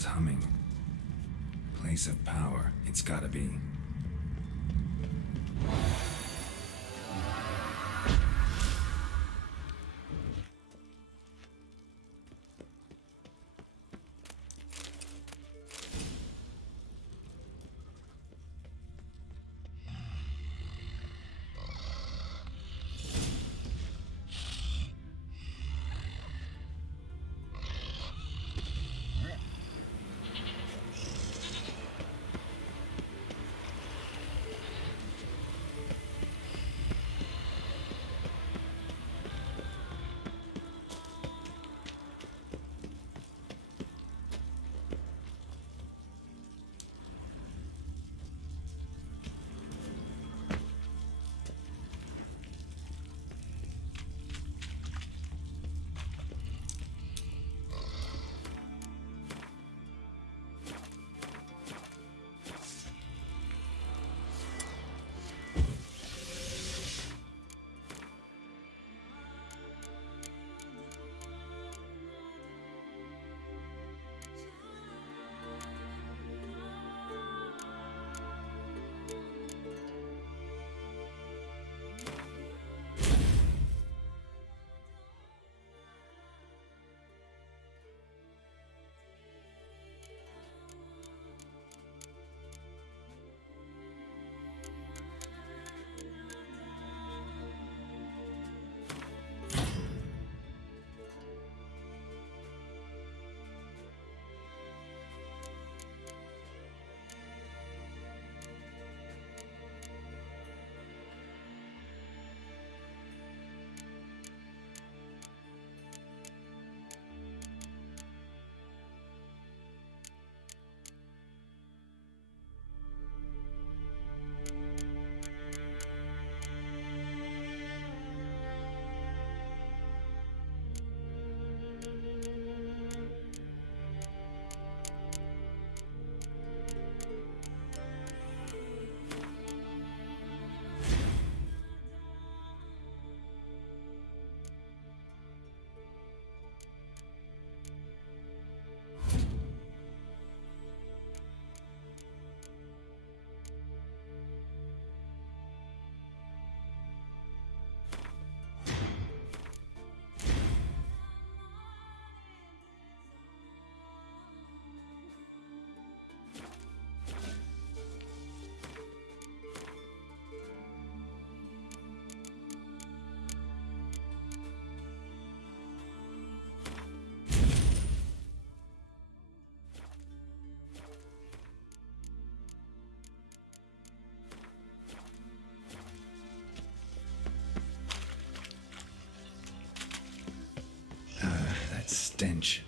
Someone's humming. Place of power, it's gotta be. Stench.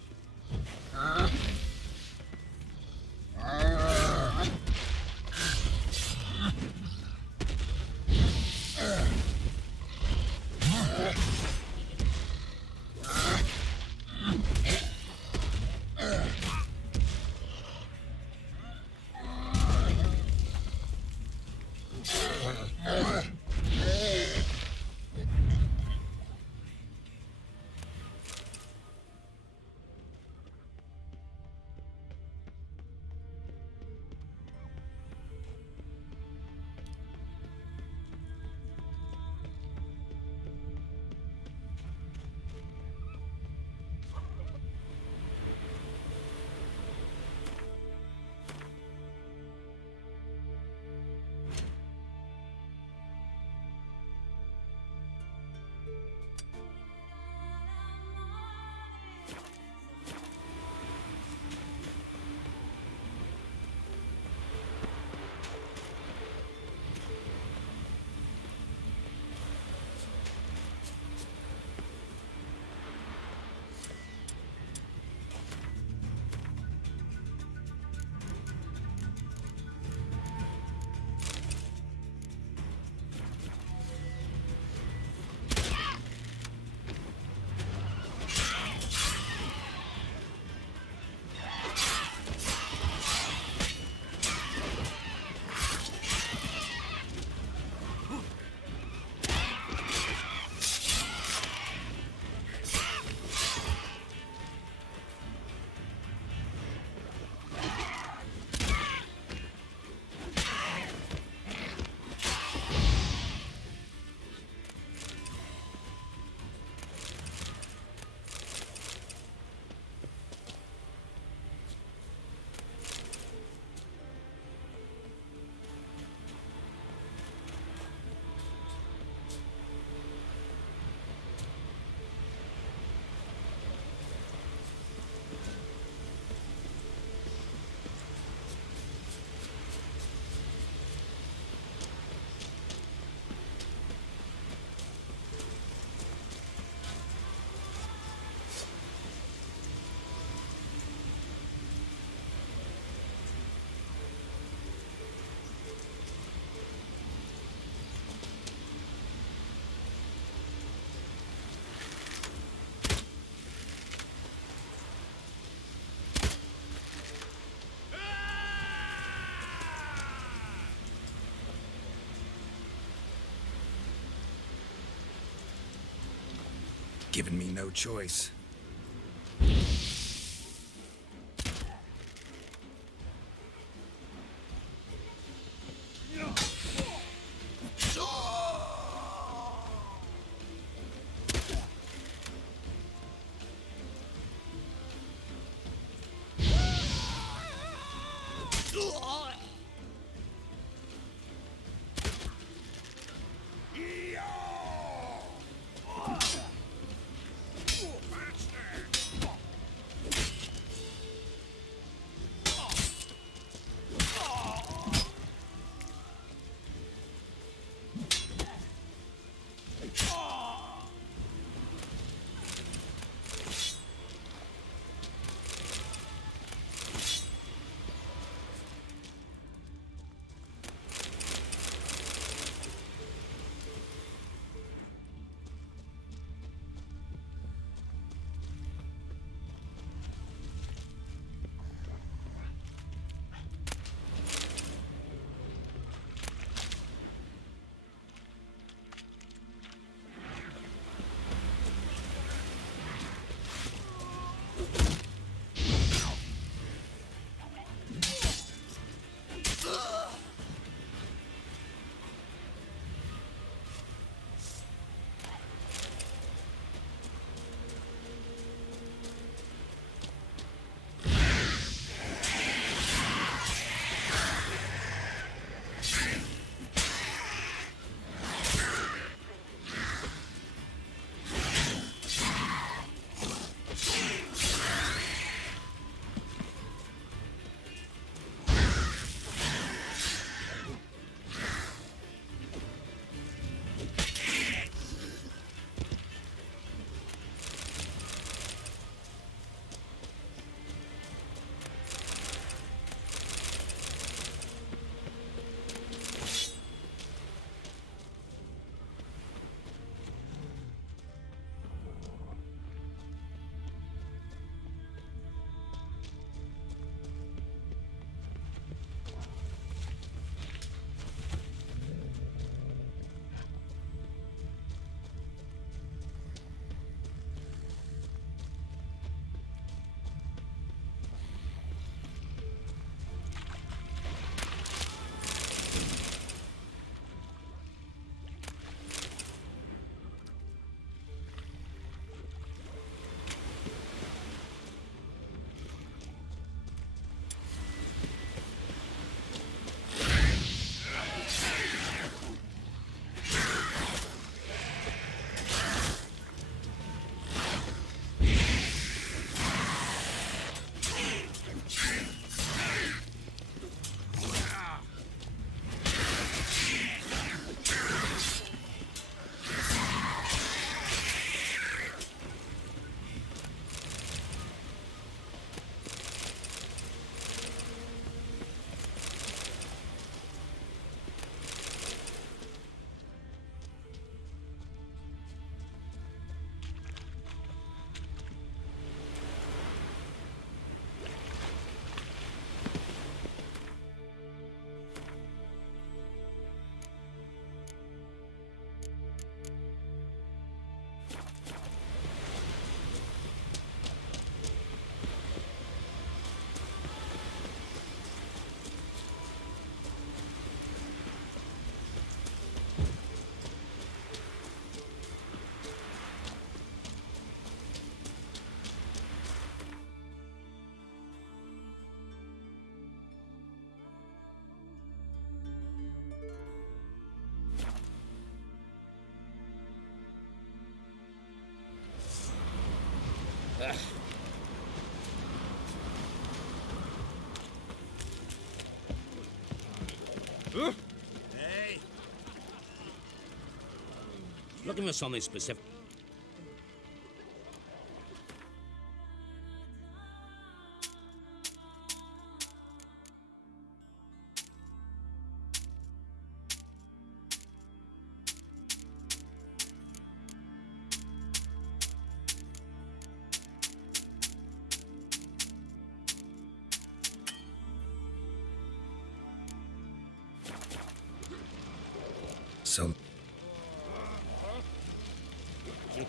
given me no choice. Hey! Looking for something specific. So,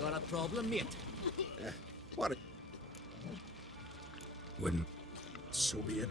Got a problem, mate? What a... Wouldn't. So be it.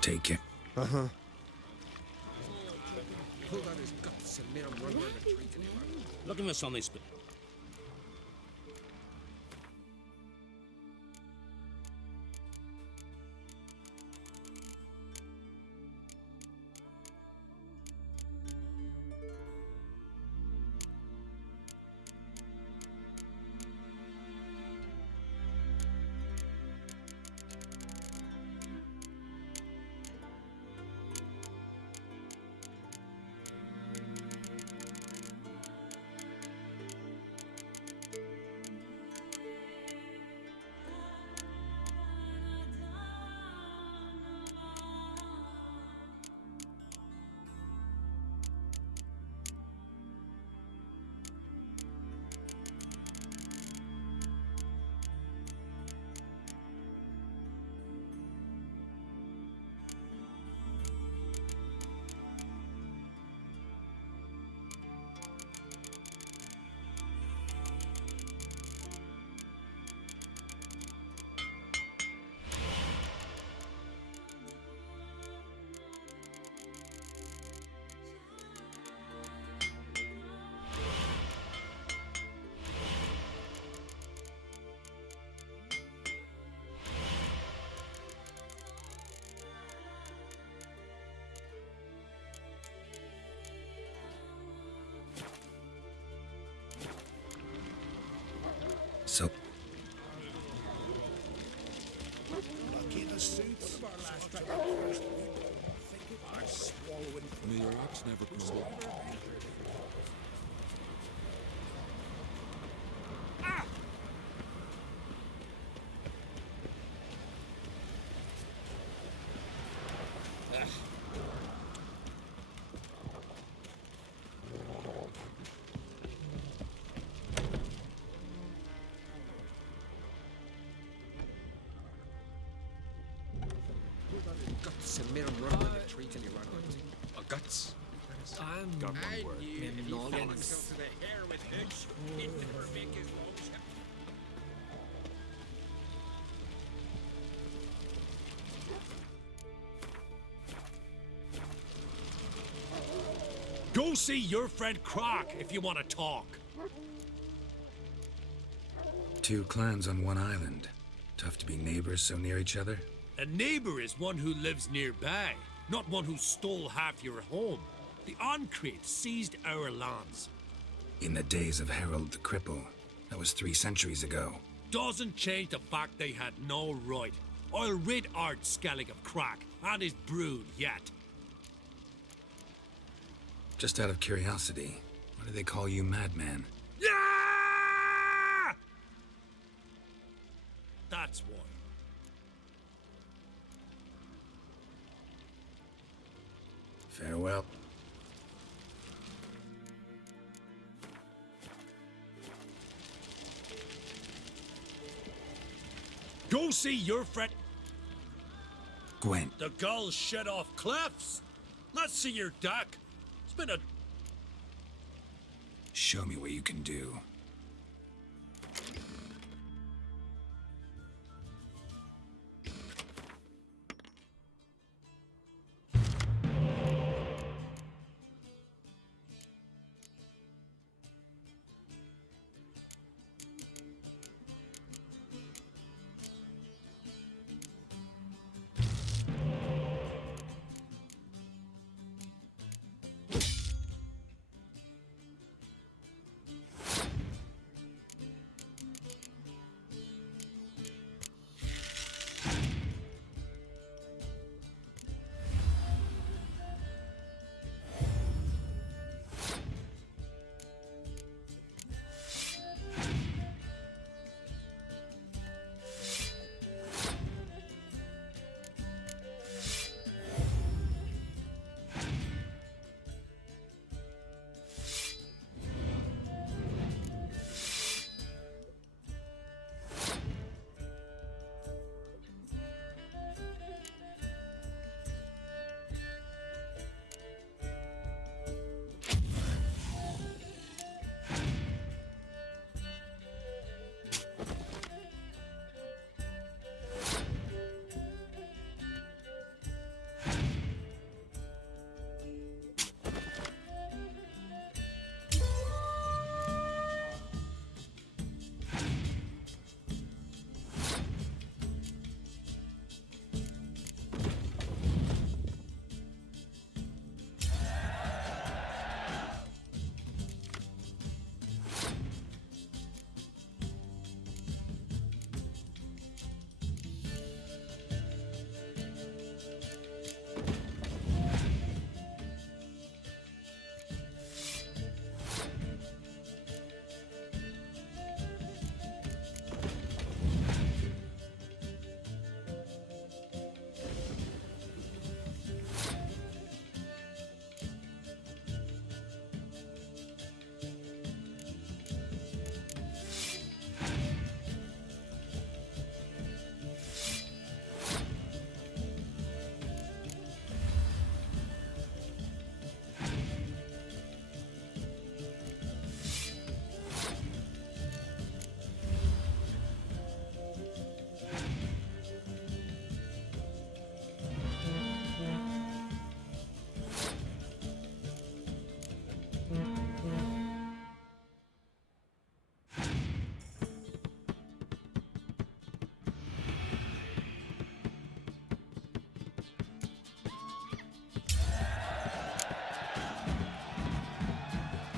Take it. Uh-huh. Pulled out his guts and made him run around the tree till he ran. Looking for something specific. So, Lucky the suits. I'm swallowing. May your ox never come up. Pulled out his guts and made him run around the tree till he ran out. Guts? Got one word. If he found himself to the hair with hooks, he'd never make his lordship. Go see your friend Croc if you want to talk. two clans on one island. Tough to be neighbors so near each other. A neighbor is one who lives nearby, not one who stole half your home. The Ancrete seized our lands. In the days of Harold the Cripple. That was 3 centuries ago. Doesn't change the fact they had no right. I'll rid Art Skellig of Crack and his brood yet. Just out of curiosity, why do they call you Madman? Yeah! That's why. Farewell. Go see your friend. Gwent. The gulls shed off cliffs. Let's see your deck. It's been a... Show me what you can do.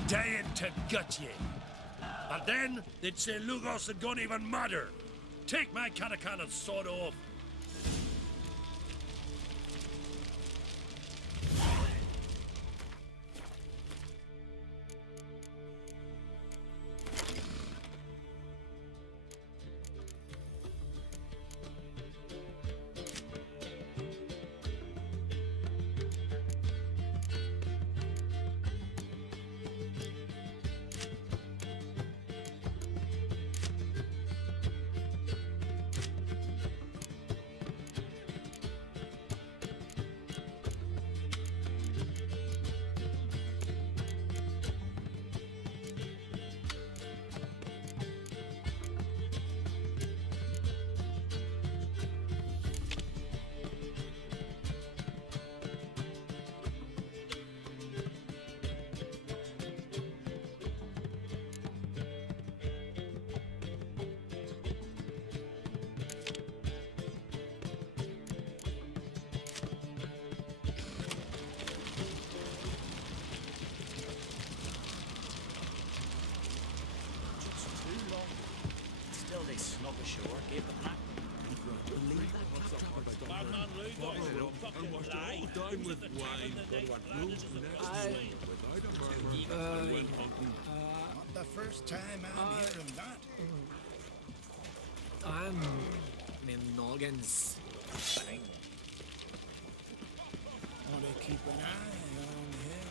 Dying to gut ye. And then they'd say Lugos had gone even madder. Take my canacan and sod off. They snuck ashore, gave the black. Down with wine. Not the first time I'm hearing that. I'm in noggins. Want to keep an eye on him.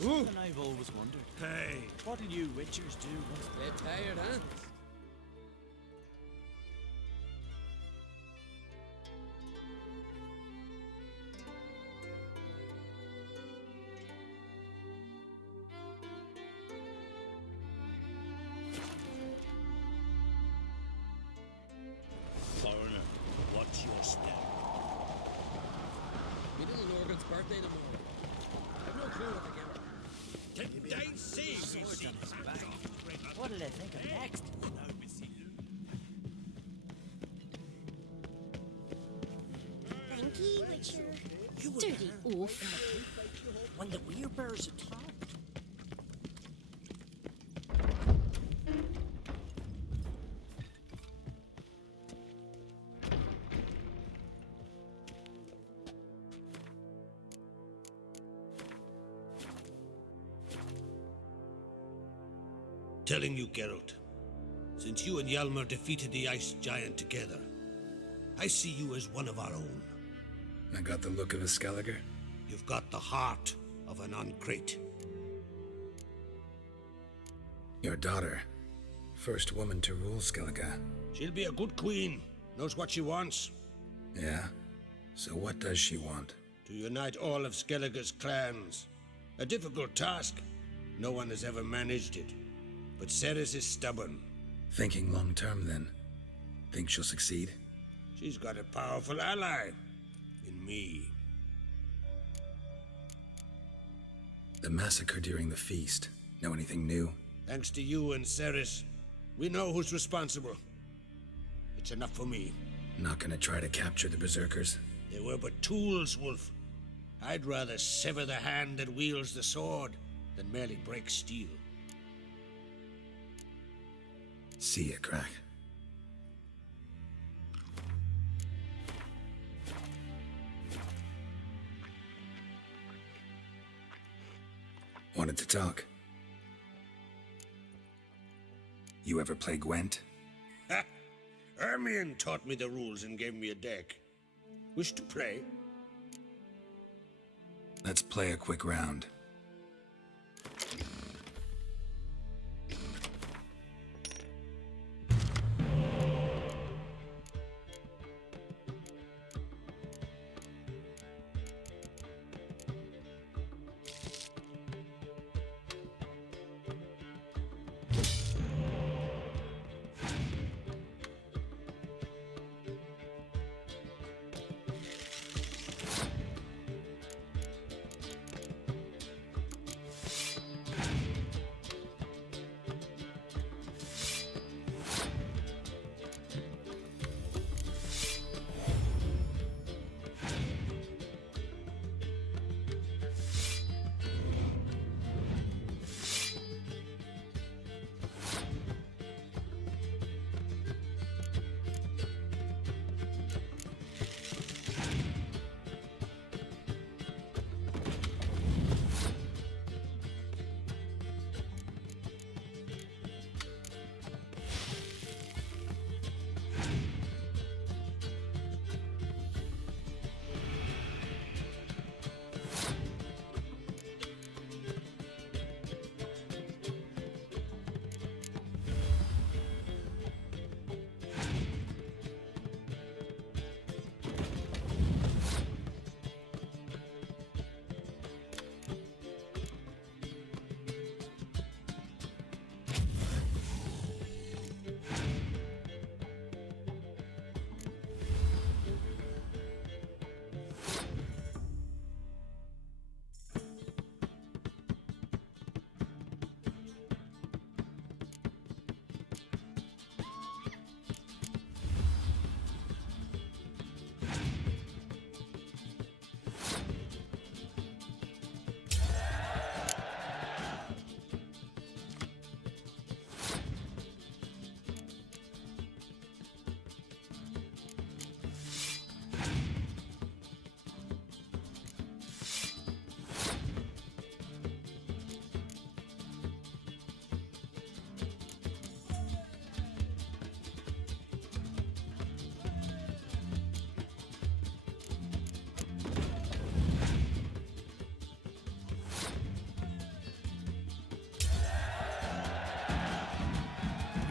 Something I've always wondered. Hey, What'll you witchers do? They're tired, huh? Cameron's birthday tomorrow. I've no clue what to give her. Did I say we see What'll they think of next? Thank you, Witcher. Dirty oaf. When the werebears attacked. Telling you, Geralt, since you and Hjalmar defeated the ice giant together, I see you as one of our own. I got the look of a Skelliger. You've got the heart of an Uncrate. Your daughter. First woman to rule Skellige. She'll be a good queen, knows what she wants. Yeah? So what does she want? To unite all of Skellige's clans. A difficult task. No one has ever managed it. But Ceres is stubborn. Thinking long term, then. Think she'll succeed? She's got a powerful ally. In me. The massacre during the feast. Know anything new? Thanks to you and Ceres, we know who's responsible. It's enough for me. Not gonna try to capture the berserkers? They were but tools, Wolf. I'd rather sever the hand that wields the sword than merely break steel. See ya, Crack. Wanted to talk. You ever play Gwent? Ha! Ermion taught me the rules and gave me a deck. Wish to play? Let's play a quick round.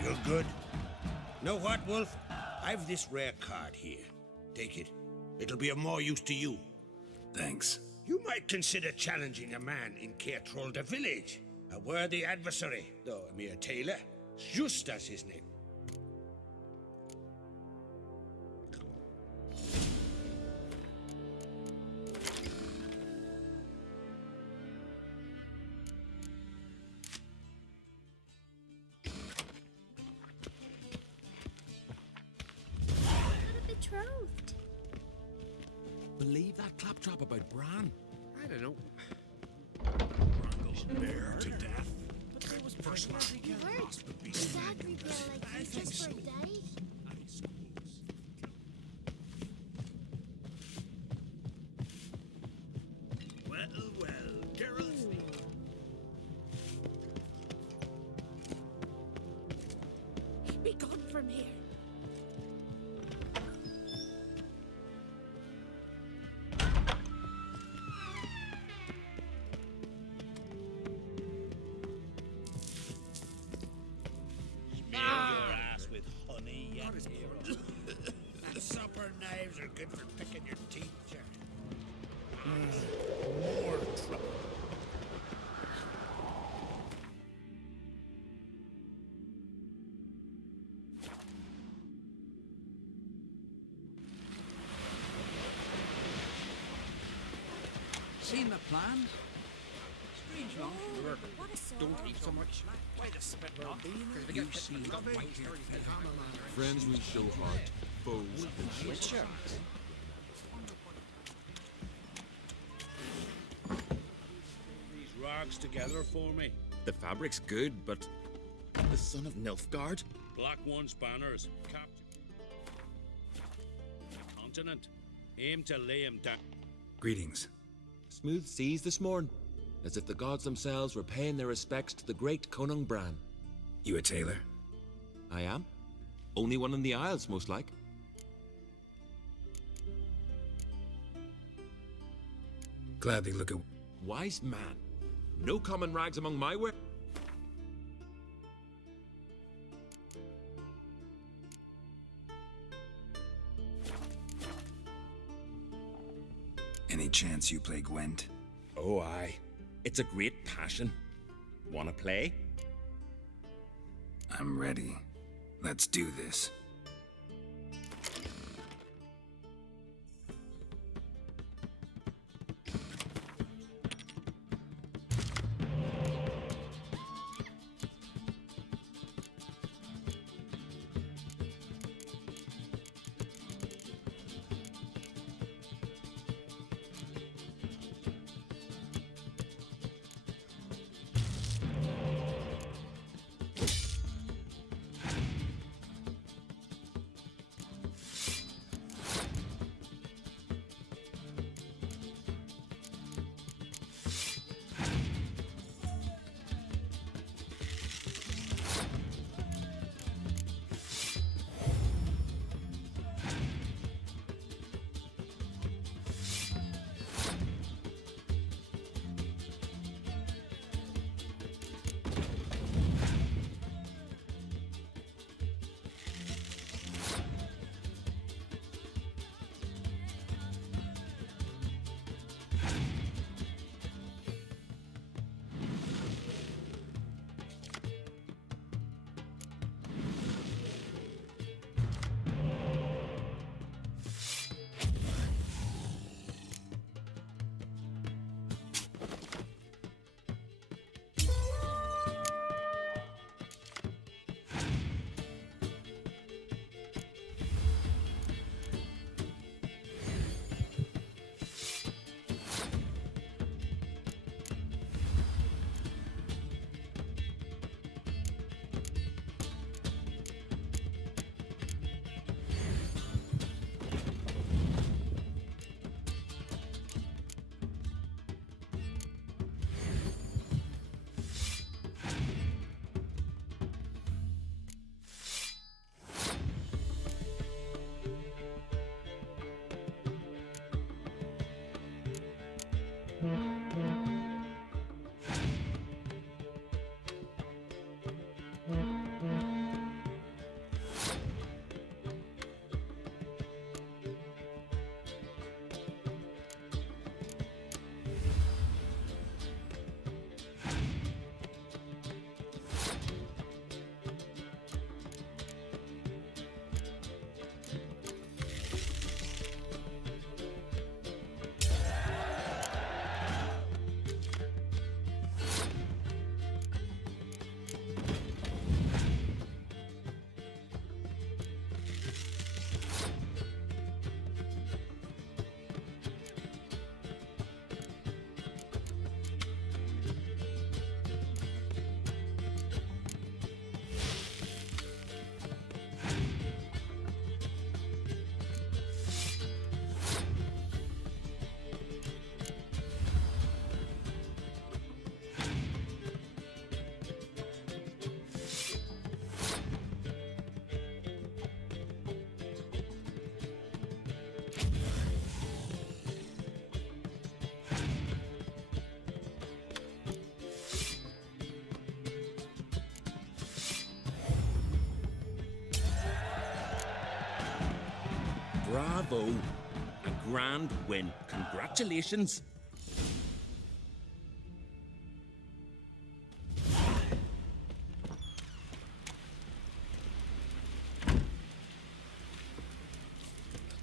You're good. Know what, Wolf? I've this rare card here. Take it. It'll be of more use to you. Thanks. You might consider challenging a man in Caertrolda village. A worthy adversary, though a mere tailor. Justas his name. betrothed. Believe that claptrap about Bran? I don't know. Bear to death. But there was First line. You weren't. Dad rebelled like you just for a day. Well, Geralt. Be gone from here. Smear your ass with honey, you hero. Supper knives are good for picking your teeth, Jack. More trouble. Seen the plans? Strange long. What a soul. Don't eat so much. Why the spit not? Because if you get see got the white white hair, hair, Friends we show heart, foes we Well, sure. These rags together for me. The fabric's good, but the son of Nilfgaard? Black One's banners. Capture the continent. Aim to lay him down. Greetings. Smooth seas this morn, as if the gods themselves were paying their respects to the great Conung Bran. You a tailor? I am. Only one in the Isles, most like. Gladly look at... Wise man. No common rags among my wear. Any chance you play Gwent? Oh, aye. It's a great passion. Wanna play? I'm ready. Let's do this. Bravo! A grand win. Congratulations.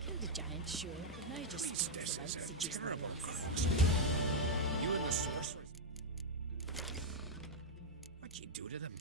Killed a giant, sure, but now just This is a seducing terrible the cross. rest. You and the sorceress. What'd you do to them?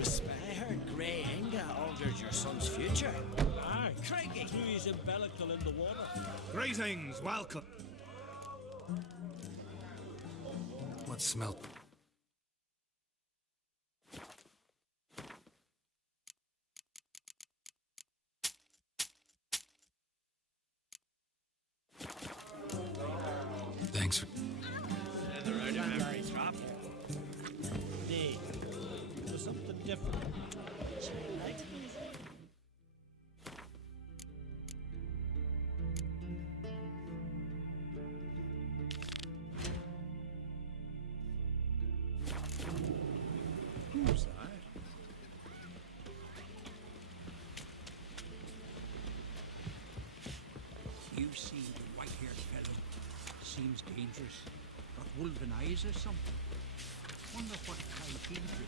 I heard Grey Inga altered your son's future. Aye. Craigie. Threw his umbilical in the water. Greetings, welcome. What smelt? Thanks for... It was something different. Who's that? You see the white-haired fellow. Seems dangerous. Got wolven eyes or something. Wonder what kind he drifted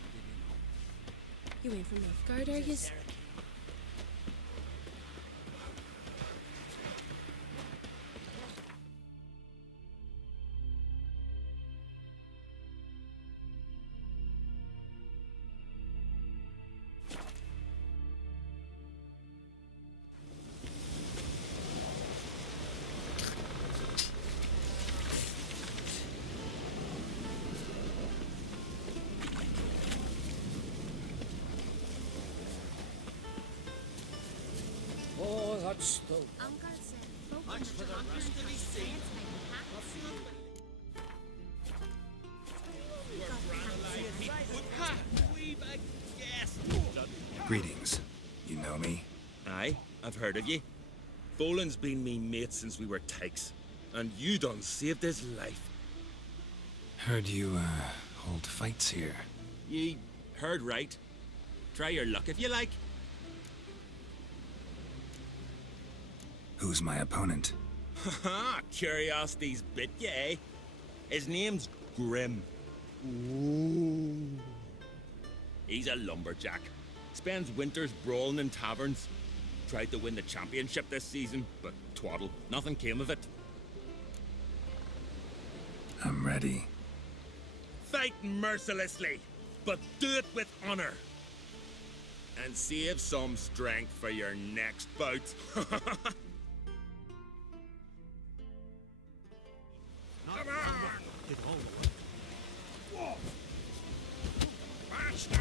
in. You ain't from Nilfgaard, are you? Oh, that's the... Uncle said, much for the rest of his seed. Greetings. You know me? Aye, I've heard of ye. Boland's been me mate since we were tykes, and you done saved his life. Heard you, hold fights here. Ye heard right. Try your luck if you like. Who's my opponent? Haha, curiosity's bit ye, eh? His name's Grim. Ooh. He's a lumberjack. Spends winters brawling in taverns. Tried to win the championship this season, but twaddle, nothing came of it. I'm ready. Fight mercilessly, but do it with honor. And save some strength for your next bout. Come on! It all worked. Whoa! Faster!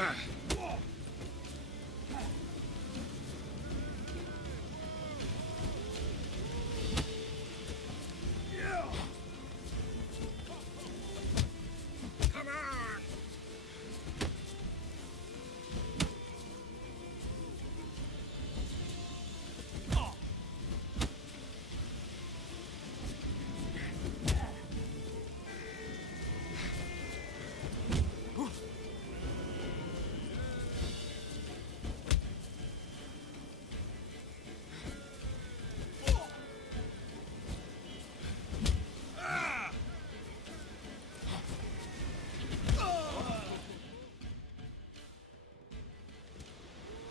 Come on!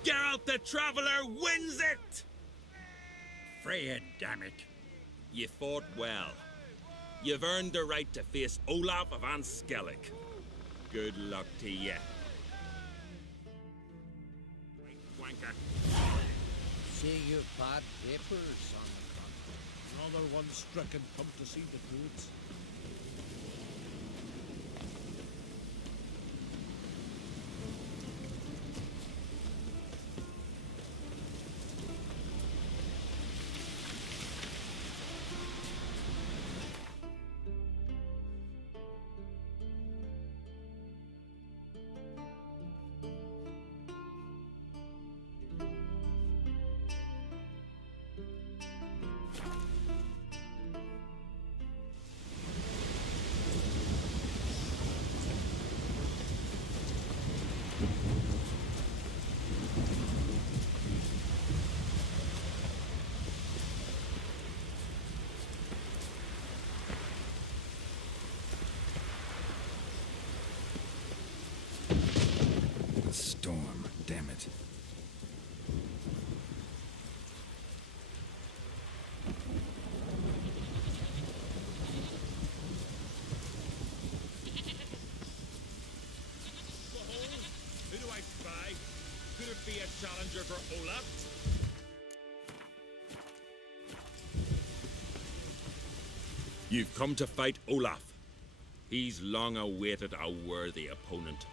Geralt the Traveler wins it! Freya, damn it. You fought well. You've earned the right to face Olaf of Anskellig. Good luck to ye. Wanker. Say you've bad papers on the contract. Another one stricken come to see the goods. Storm, damn it. Who do I spy? Could it be a challenger for Olaf? You've come to fight Olaf. He's long awaited a worthy opponent.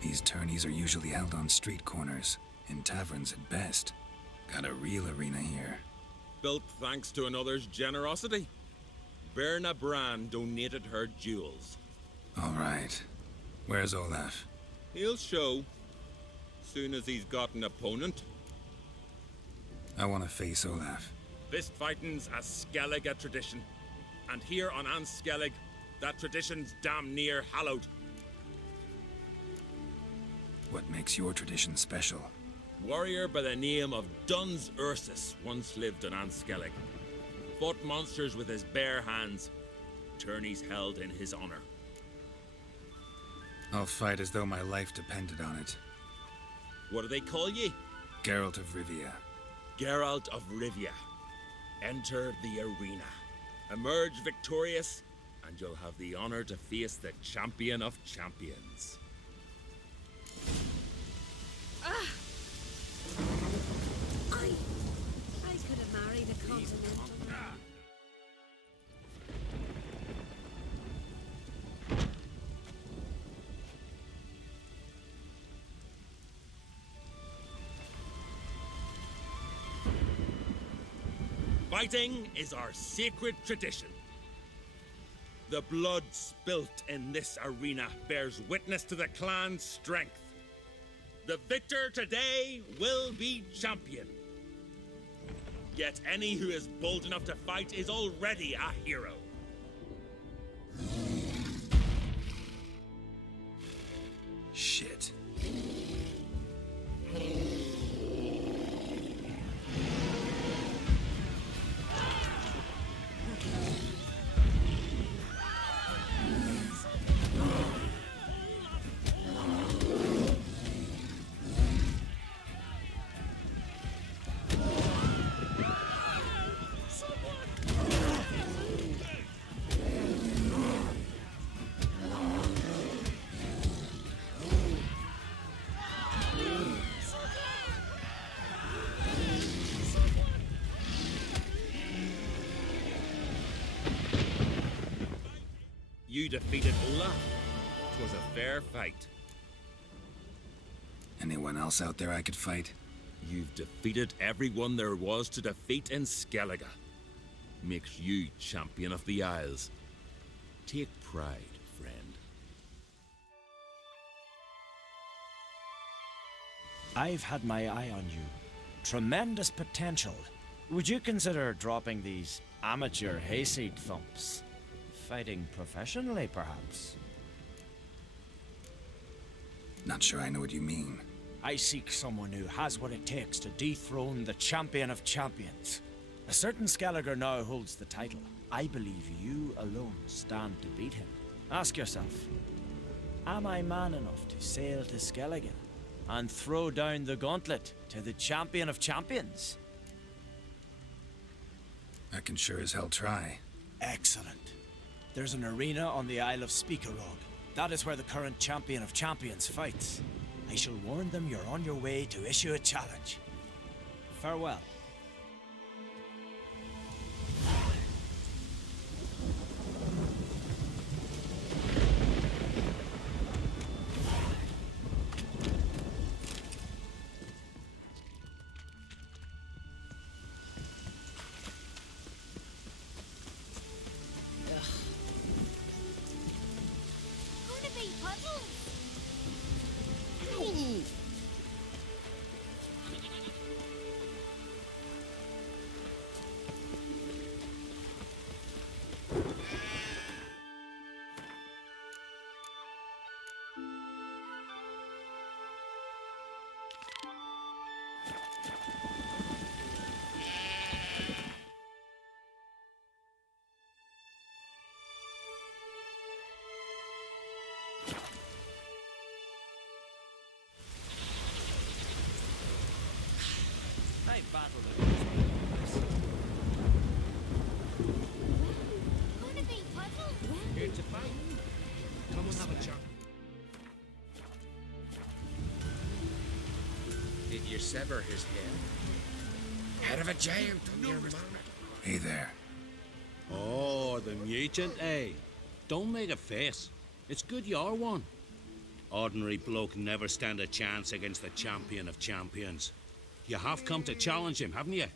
These tourneys are usually held on street corners, in taverns at best. Got a real arena here. Built thanks to another's generosity. Berna Bran donated her jewels. All right. Where's Olaf? He'll show. Soon as he's got an opponent. I want to face Olaf. Fist fighting's a Skellige tradition. And here on Anskellig, that tradition's damn near hallowed. What makes your tradition special? Warrior by the name of Duns Ursus once lived on Anskellig. Fought monsters with his bare hands. Tourneys held in his honor. I'll fight as though my life depended on it. What do they call ye? Geralt of Rivia. Geralt of Rivia. Enter the arena. Emerge victorious, and you'll have the honor to face the champion of champions. I could have married a continental man. Fighting is our sacred tradition. The blood spilt in this arena bears witness to the clan's strength. The victor today will be champion. Yet any who is bold enough to fight is already a hero. Shit. You defeated Olaf. It was a fair fight. Anyone else out there I could fight? You've defeated everyone there was to defeat in Skellige. Makes you champion of the Isles. Take pride, friend. I've had my eye on you. Tremendous potential. Would you consider dropping these amateur hayseed thumps? Fighting professionally, perhaps? Not sure I know what you mean. I seek someone who has what it takes to dethrone the champion of champions. A certain Skelliger now holds the title. I believe you alone stand to beat him. Ask yourself, am I man enough to sail to Skellige and throw down the gauntlet to the champion of champions? I can sure as hell try. Excellent. There's an arena on the Isle of Speakerog. That is where the current champion of champions fights. I shall warn them you're on your way to issue a challenge. Farewell. Gonna be puzzles. I battled against Gonna be puzzles. Here to fight. Come and have a chat. Did you sever his head? Head of a giant on your mount. Hey there. Oh, the mutant, eh? Don't make a face. It's good you're one. Ordinary bloke never stand a chance against the champion of champions. You have come to challenge him, haven't you?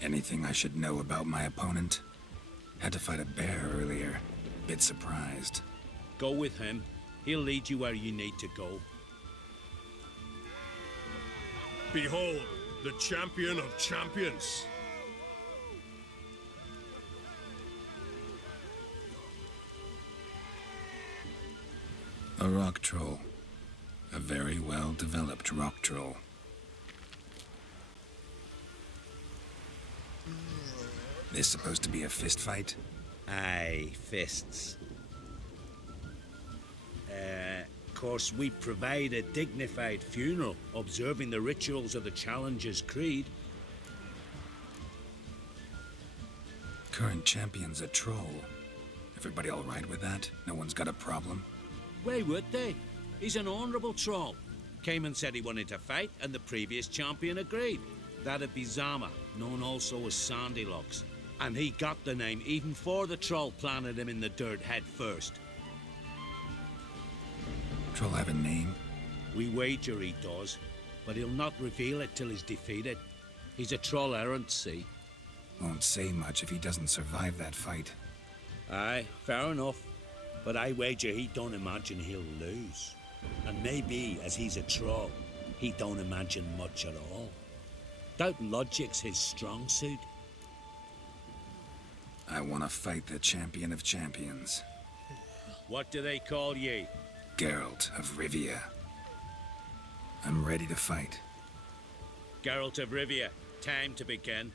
Anything I should know about my opponent? Had to fight a bear earlier. Bit surprised. Go with him. He'll lead you where you need to go. Behold, the champion of champions. A rock troll. A very well-developed rock troll. This supposed to be a fist fight? Aye, fists. Of course, we provide a dignified funeral, observing the rituals of the Challenger's Creed. Current champion's a troll. Everybody all right with that? No one's got a problem? Why would they? He's an honourable troll. Came and said he wanted to fight, and the previous champion agreed. That'd be Zama, known also as Sandylocks. And he got the name even before the troll planted him in the dirt head first. Troll have a name? We wager he does, but he'll not reveal it till he's defeated. He's a troll errant, see? Won't say much if he doesn't survive that fight. Aye, fair enough. But I wager he don't imagine he'll lose. And maybe, as he's a troll, he don't imagine much at all. Doubt logic's his strong suit. I want to fight the champion of champions. What do they call ye? Geralt of Rivia. I'm ready to fight. Geralt of Rivia, time to begin.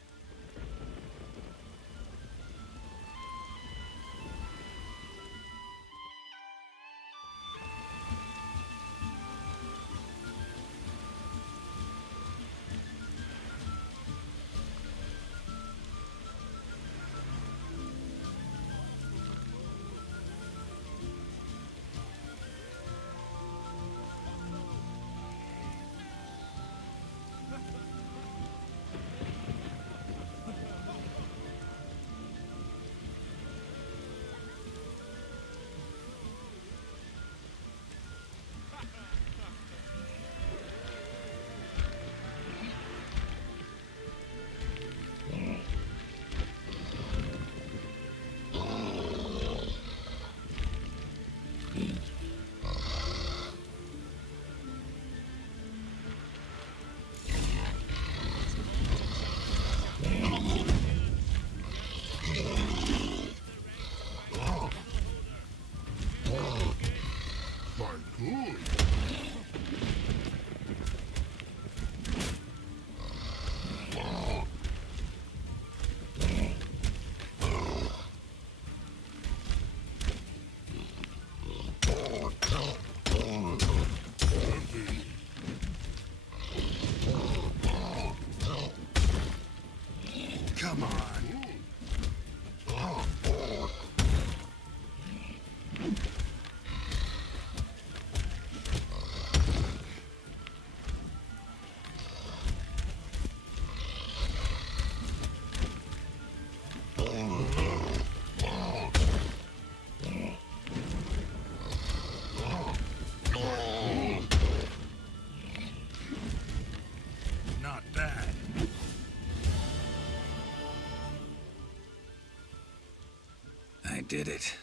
I did it.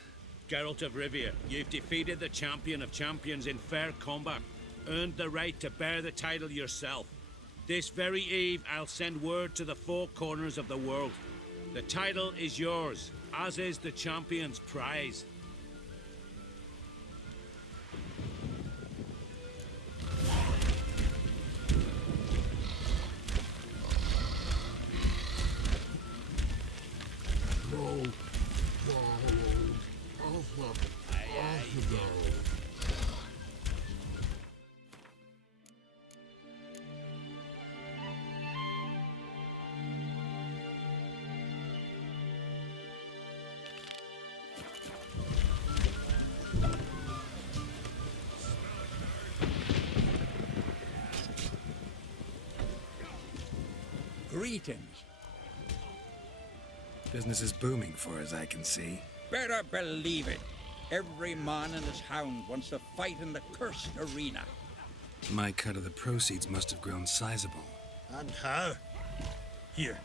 Geralt of Rivia, you've defeated the champion of champions in fair combat, earned the right to bear the title yourself. This very eve, I'll send word to the four corners of the world. The title is yours, as is the champion's prize. Greetings. Business is booming for as I can see. Better believe it. Every man and his hound wants to fight in the cursed arena. My cut of the proceeds must have grown sizable. And how? Here.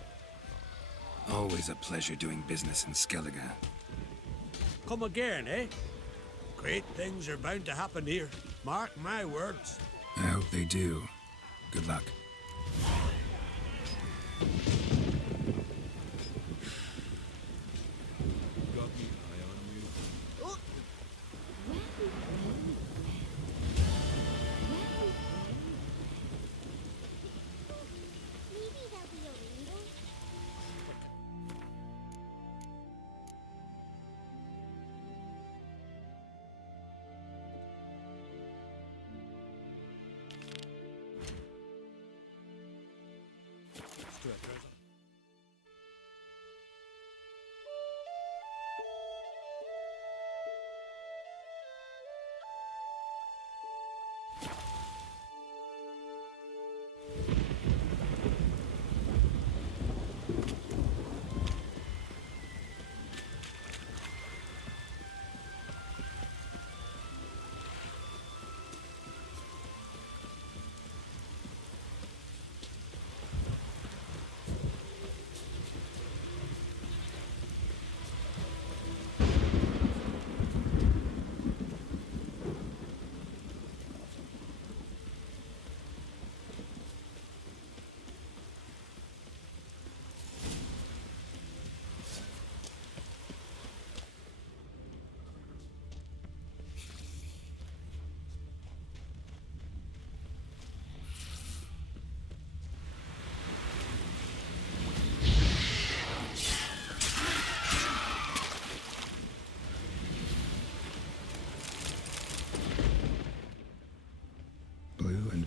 Always a pleasure doing business in Skellige. Come again, eh? Great things are bound to happen here. Mark my words. I hope they do. Good luck. Maybe there'll be a rainbow.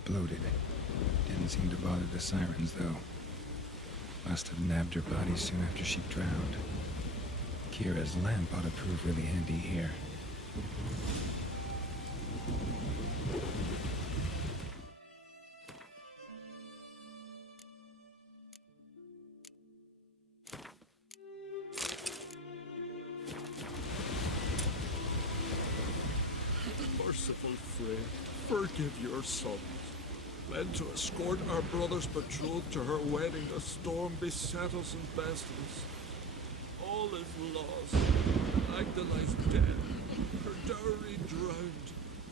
Bloated. Didn't seem to bother the sirens, though. Must have nabbed her body soon after she drowned. Kira's lamp ought to prove really handy here. Merciful Frey, forgive your sons. Meant to escort our brother's betrothed to her wedding, a storm beset us and bested us. All is lost. Magdalene's dead. Her dowry drowned.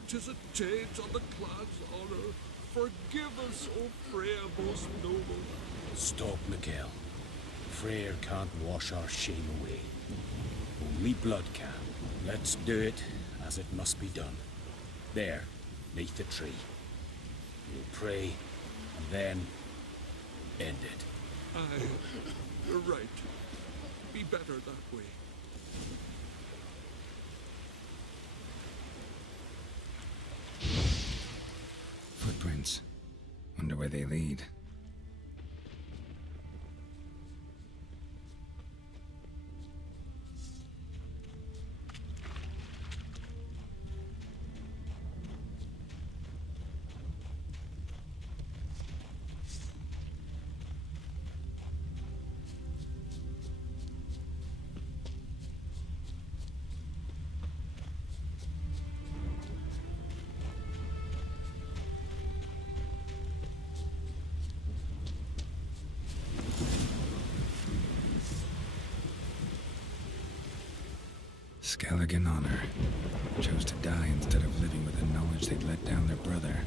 'Tis a taint on the clan's honor. Forgive us, O Freya most noble. Stop, Miguel. Freyr can't wash our shame away. Only blood can. Let's do it as it must be done. There, neath the tree. We'll pray, and then end it. Aye, you're right. Be better that way. Footprints. Wonder where they lead. Skellig in honor chose to die instead of living with the knowledge they'd let down their brother.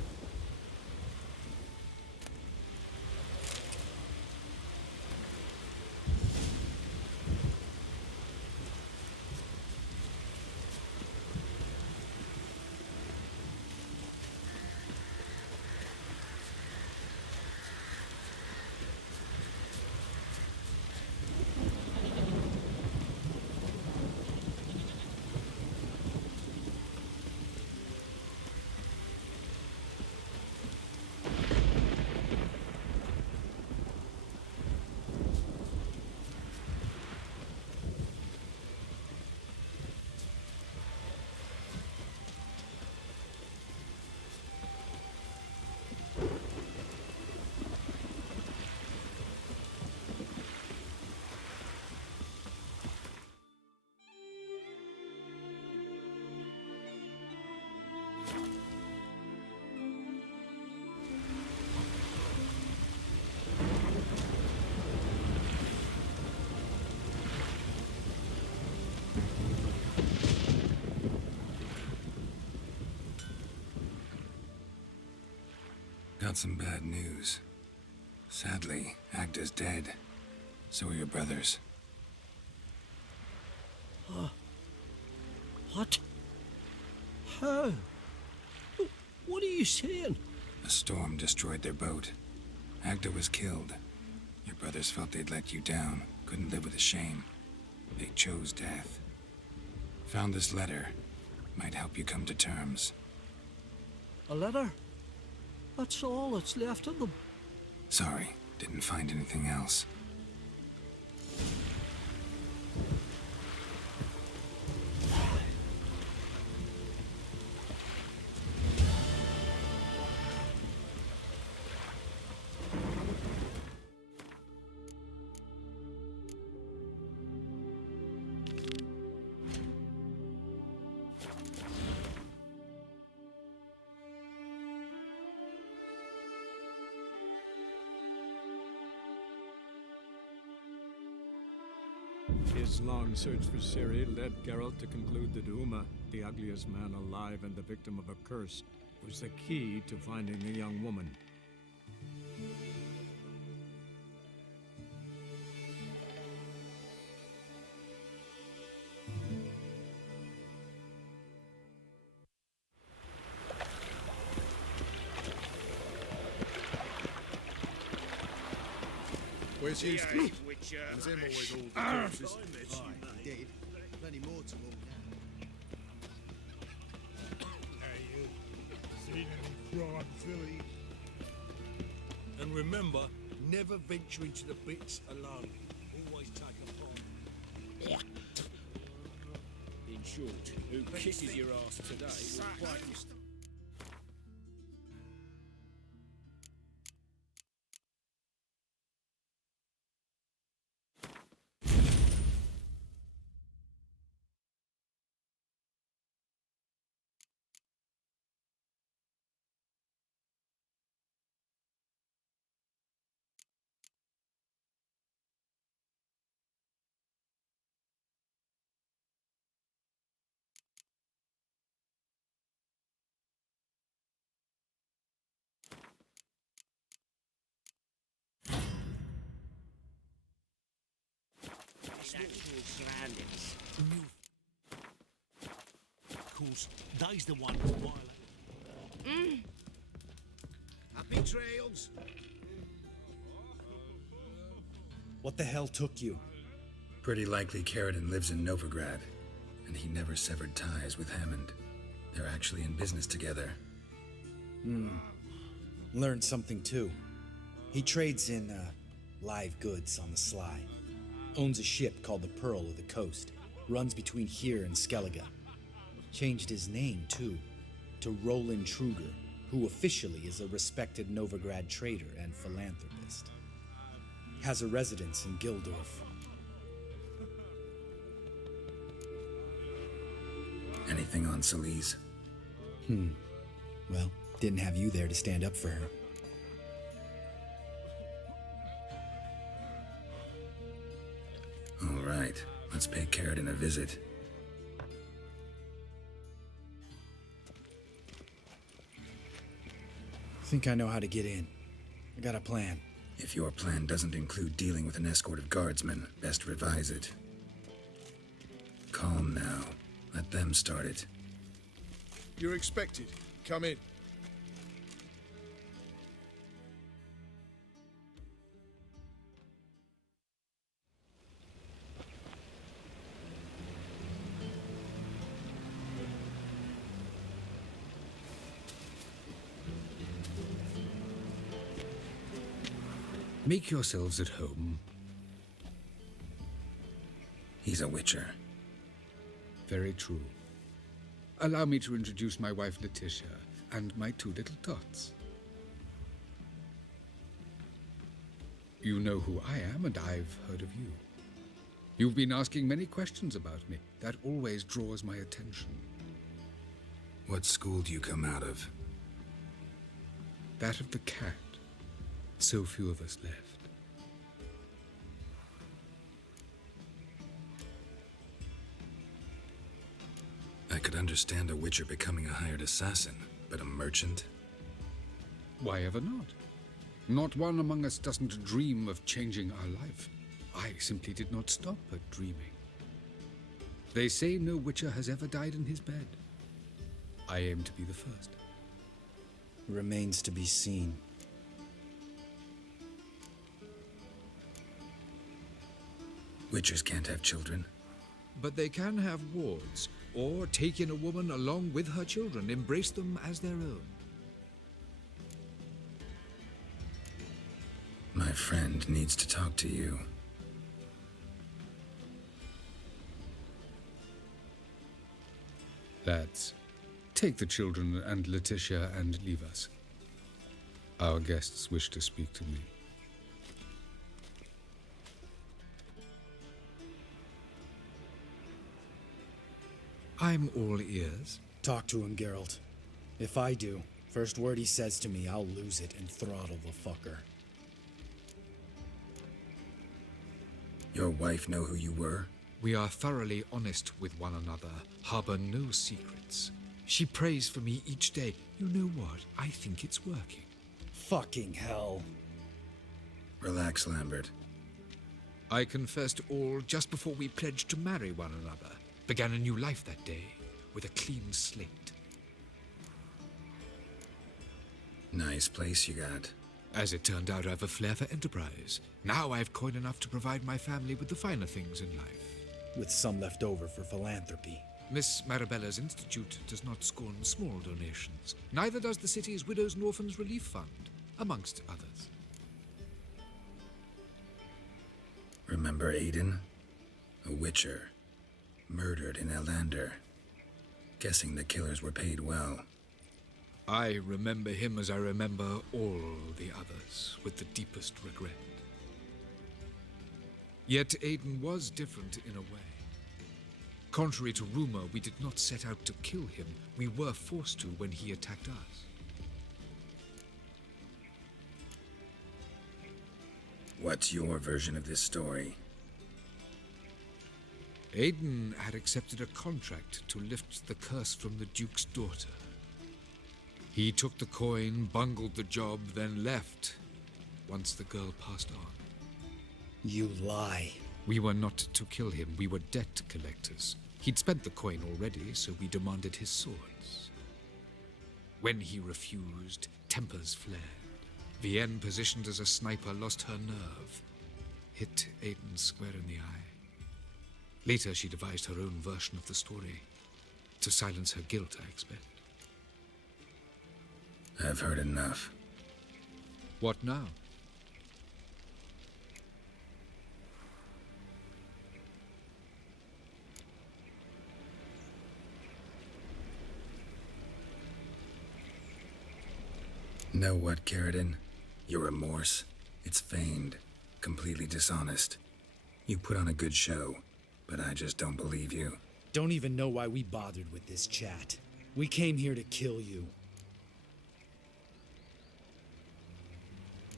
Got some bad news. Sadly, Agda's dead. So are your brothers. What? How? What are you saying? A storm destroyed their boat. Agda was killed. Your brothers felt they'd let you down, couldn't live with the shame. They chose death. Found this letter. Might help you come to terms. A letter? That's all that's left of them. Sorry, didn't find anything else. His long search for Ciri led Geralt to conclude that Uma, the ugliest man alive and the victim of a curse, was the key to finding the young woman. Where's Eustace? There's him always all the corpses. Indeed. Plenty more to walk down. Hey, you. Seen any crime, Philly? And remember, never venture into the bits alone. Always take a part. In short, who kisses your ass today will quite... Of course, they's the one who violated. Happy trails. What the hell took you? Pretty likely Carradine lives in Novigrad, and he never severed ties with Hammond. They're actually in business together. Learned something too. He trades in, live goods on the sly. Owns a ship called the Pearl of the Coast. Runs between here and Skellige. Changed his name, too, to Roland Truger, who officially is a respected Novigrad trader and philanthropist. Has a residence in Gildorf. Anything on Celise? Well, didn't have you there to stand up for her. All right, let's pay Carradine a visit. Think I know how to get in. I got a plan. If your plan doesn't include dealing with an escort of guardsmen, best revise it. Calm now. Let them start it. You're expected. Come in. Make yourselves at home. He's a witcher. Very true. Allow me to introduce my wife Letitia and my two little tots. You know who I am, and I've heard of you. You've been asking many questions about me. That always draws my attention. What school do you come out of? That of the cat. So few of us left. I could understand a witcher becoming a hired assassin, but a merchant? Why ever not? Not one among us doesn't dream of changing our life. I simply did not stop at dreaming. They say no witcher has ever died in his bed. I aim to be the first. Remains to be seen. Witchers can't have children. But they can have wards, or take in a woman along with her children, embrace them as their own. My friend needs to talk to you. Lads, take the children and Letitia and leave us. Our guests wish to speak to me. I'm all ears. Talk to him, Geralt. If I do, first word he says to me, I'll lose it and throttle the fucker. Your wife know who you were? We are thoroughly honest with one another, harbor no secrets. She prays for me each day. You know what? I think it's working. Fucking hell. Relax, Lambert. I confessed all just before we pledged to marry one another. Began a new life that day, with a clean slate. Nice place you got. As it turned out, I've a flair for enterprise. Now I've coin enough to provide my family with the finer things in life. With some left over for philanthropy. Miss Marabella's institute does not scorn small donations. Neither does the city's Widows and Orphans Relief Fund, amongst others. Remember Aiden? A witcher. Murdered in Elander. Guessing the killers were paid well. I remember him as I remember all the others, with the deepest regret. Yet Aiden was different in a way. Contrary to rumor, we did not set out to kill him. We were forced to when he attacked us. What's your version of this story? Aiden had accepted a contract to lift the curse from the Duke's daughter. He took the coin, bungled the job, then left, once the girl passed on. You lie. We were not to kill him, we were debt collectors. He'd spent the coin already, so we demanded his swords. When he refused, tempers flared. Vienne, positioned as a sniper, lost her nerve. Hit Aiden square in the eye. Later, she devised her own version of the story. To silence her guilt, I expect. I've heard enough. What now? Know what, Carradine? Your remorse? It's feigned. Completely dishonest. You put on a good show, but I just don't believe you. Don't even know why we bothered with this chat. We came here to kill you.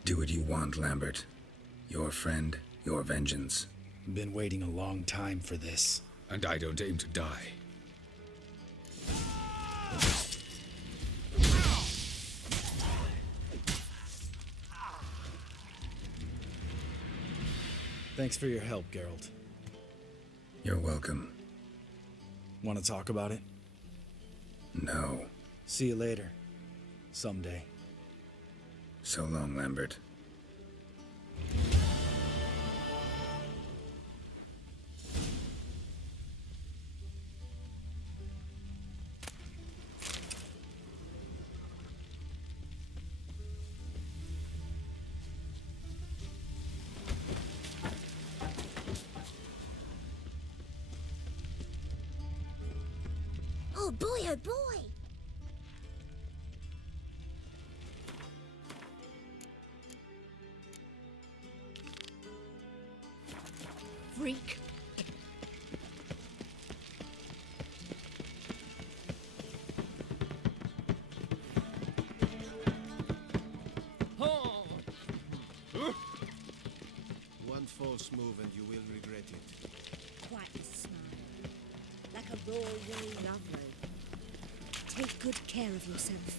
Do what you want, Lambert. Your friend, your vengeance. Been waiting a long time for this. And I don't aim to die. Thanks for your help, Geralt. You're welcome. Want to talk about it? No. See you later. Someday. So long, Lambert. Oh boy, oh boy! Freak. One false move and you will regret it. Quite a smile. Like a railway lovely. Take good care of yourself.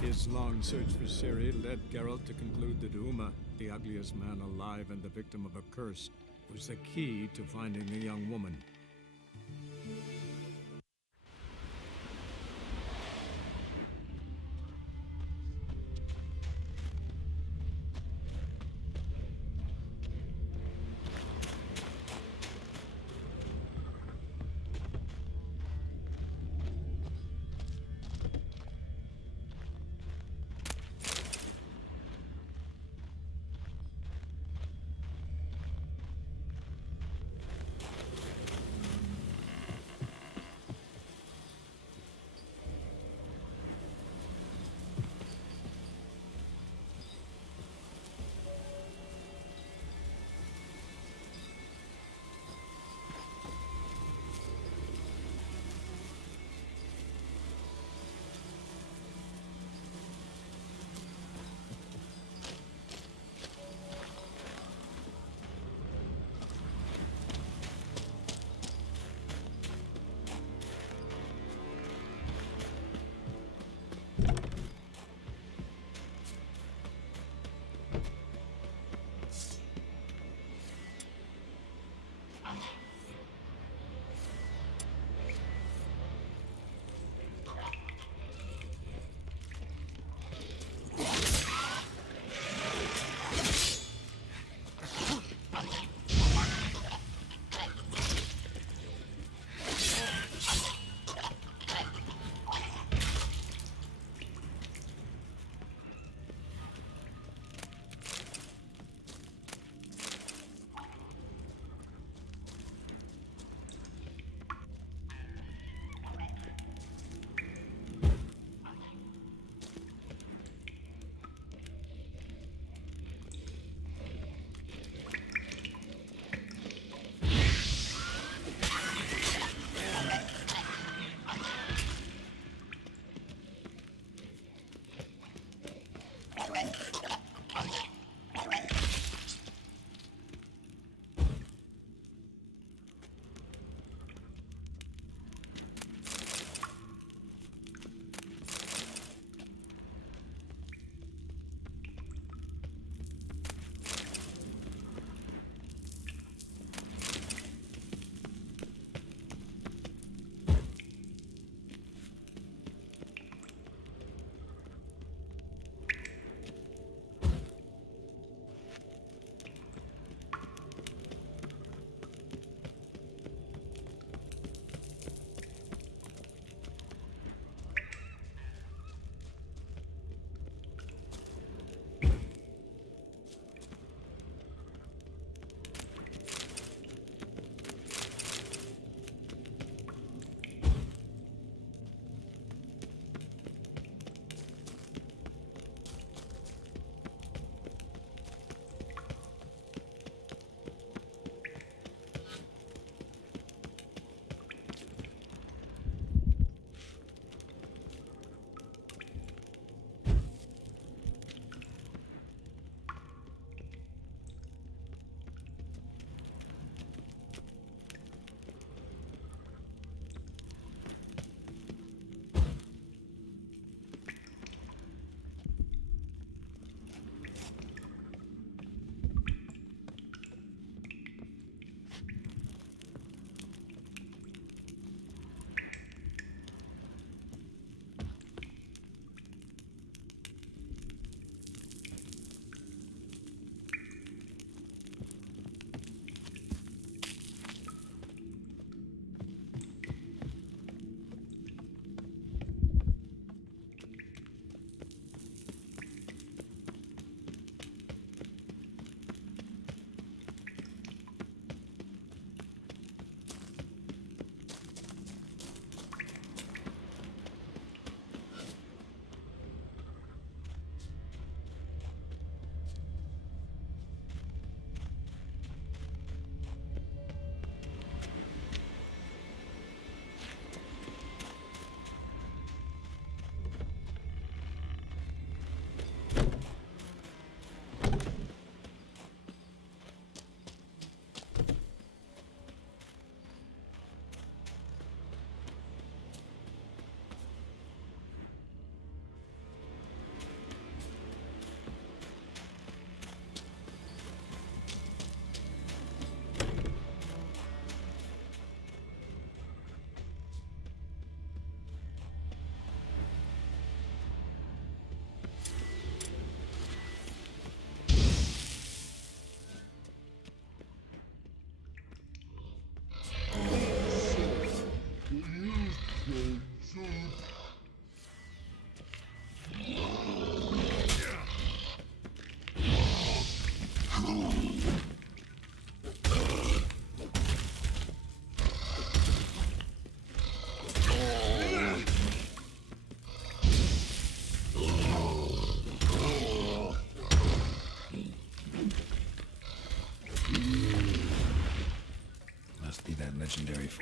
His long search for Ciri led Geralt to conclude that Uma, the ugliest man alive and the victim of a curse, was the key to finding the young woman.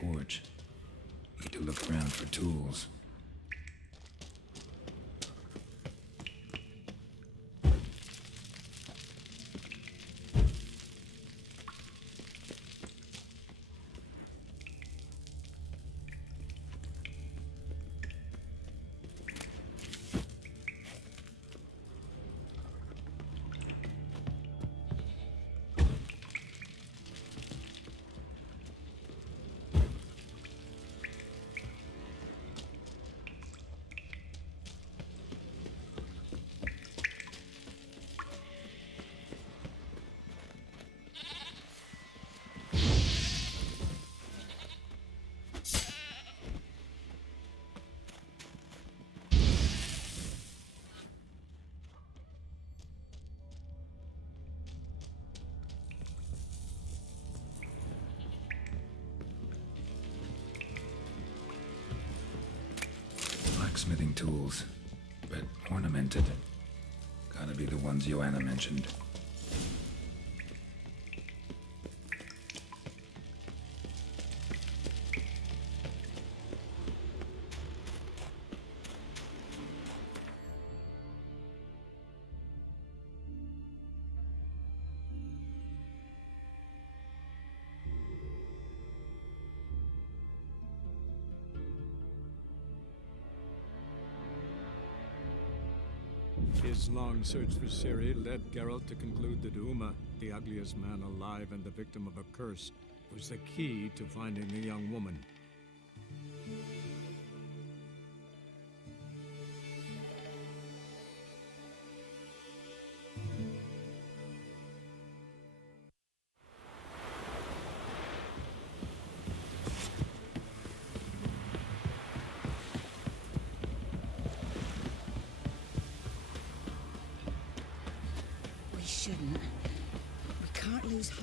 forge. Need to look around for tools. Blacksmithing tools, but ornamented. Gotta be the ones Joanna mentioned. His long search for Ciri led Geralt to conclude that Uma, the ugliest man alive and the victim of a curse, was the key to finding the young woman. We shouldn't. We can't lose hope.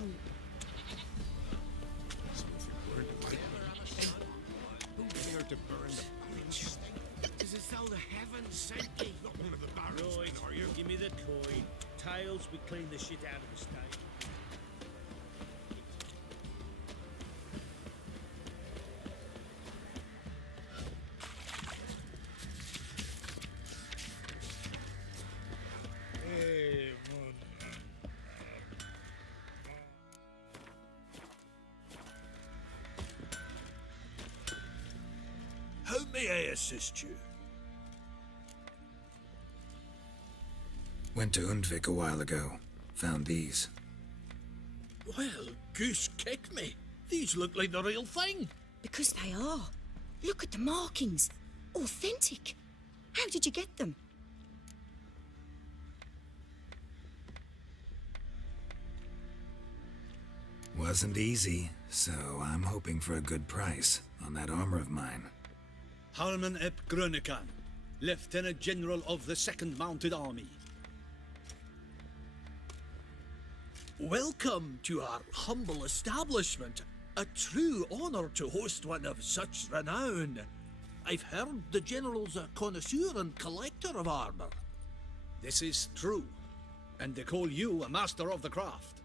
Who dared to burn the barrels? Is it how the heavens sent ye? Not one of the barrels, Right, are you? give me the coin. Tails, we clean the shit out of the stage. Hey, man. How may I assist you? Went to Undvik a while ago. Found these. Well, goose kick me. These look like the real thing. Because they are. Look at the markings. Authentic. How did you get them? Wasn't easy, so I'm hoping for a good price on that armor of mine. Harman ep Grönekan, Lieutenant General of the 2nd Mounted Army. Welcome to our humble establishment. A true honor to host one of such renown. I've heard the General's a connoisseur and collector of armor. This is true, and they call you a master of the craft.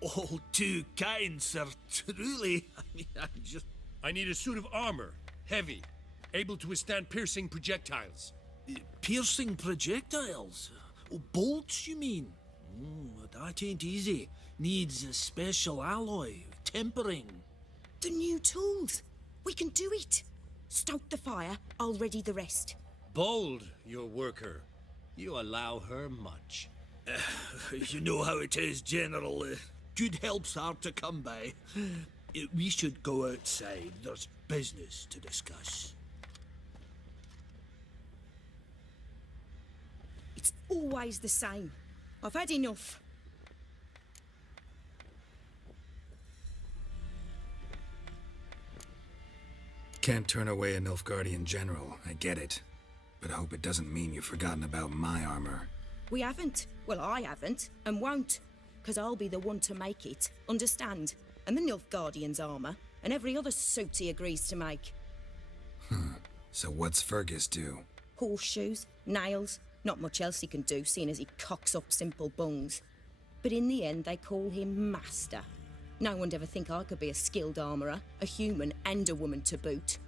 All too kind, sir. Truly. I need a suit of armor, heavy, able to withstand piercing projectiles. Piercing projectiles? Oh, bolts, you mean? That ain't easy. Needs a special alloy, tempering. The new tools. We can do it. Stoke the fire, I'll ready the rest. Bold, your worker. You allow her much. You know how it is, General. Good help's hard to come by. We should go outside. There's business to discuss. It's always the same. I've had enough. Can't turn away a Nilfgaardian general, I get it. But I hope it doesn't mean you've forgotten about my armor. We haven't. Well, I haven't, and won't. Because I'll be the one to make it, understand? And the Nilfgaardian's armor, and every other suit he agrees to make. So what's Fergus do? Horseshoes, nails, not much else he can do, seeing as he cocks up simple bungs. But in the end, they call him Master. No one'd ever think I could be a skilled armourer, a human and a woman to boot.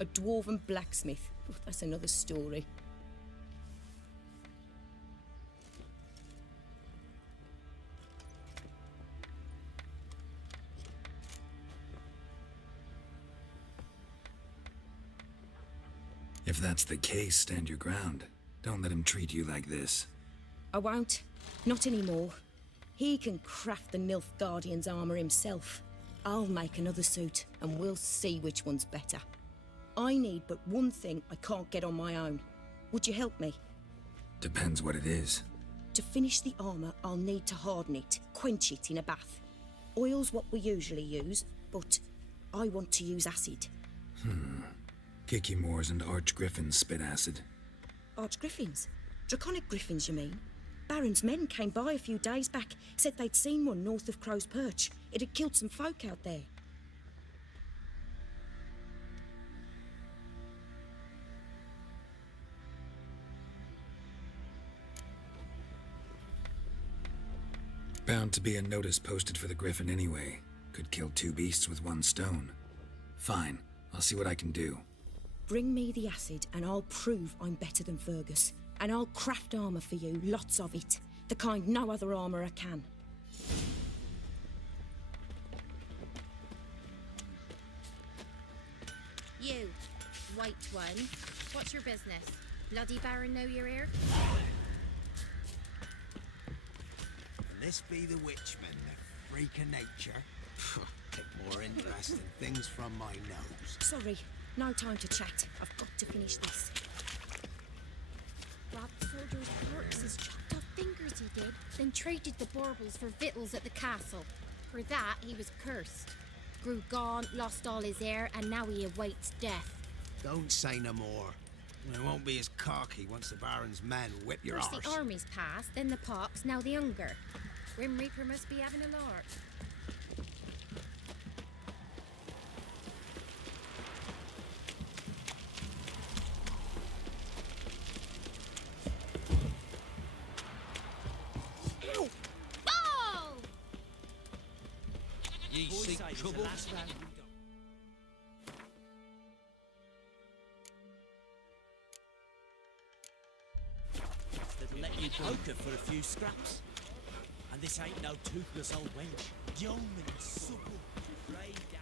A dwarven blacksmith. Oh, that's another story. If that's the case, stand your ground. Don't let him treat you like this. I won't. Not anymore. He can craft the Nilfgaardian's armour himself. I'll make another suit, and we'll see which one's better. I need but one thing I can't get on my own. Would you help me? Depends what it is. To finish the armour, I'll need to harden it, quench it in a bath. Oil's what we usually use, but I want to use acid. Kicky Moors and Archgriffins spit acid. Archgriffins? Draconic griffins, you mean? Baron's men came by a few days back, said they'd seen one north of Crow's Perch. It had killed some folk out there. Bound to be a notice posted for the Griffin anyway. Could kill two beasts with one stone. Fine, I'll see what I can do. Bring me the acid and I'll prove I'm better than Fergus. And I'll craft armour for you, lots of it. The kind no other armourer can. You, white one. What's your business? Bloody Baron know you're here? Can this be the Witchman, the freak of nature? Take more interest in things from my nose. Sorry, no time to chat. I've got to finish this. Robbed soldiers' corpses, chopped off fingers he did, then traded the baubles for victuals at the castle. For that, he was cursed. Grew gaunt, lost all his hair, and now he awaits death. Don't say no more. It won't be as cocky once the Baron's men whip your First arse. the army's passed, then the pox, now the hunger. Grim Reaper must be having a lark. Ow! Oh! Ye seek trouble? That'll let you poker for a few scraps. And this ain't no toothless old wench. Young and supple, brave down.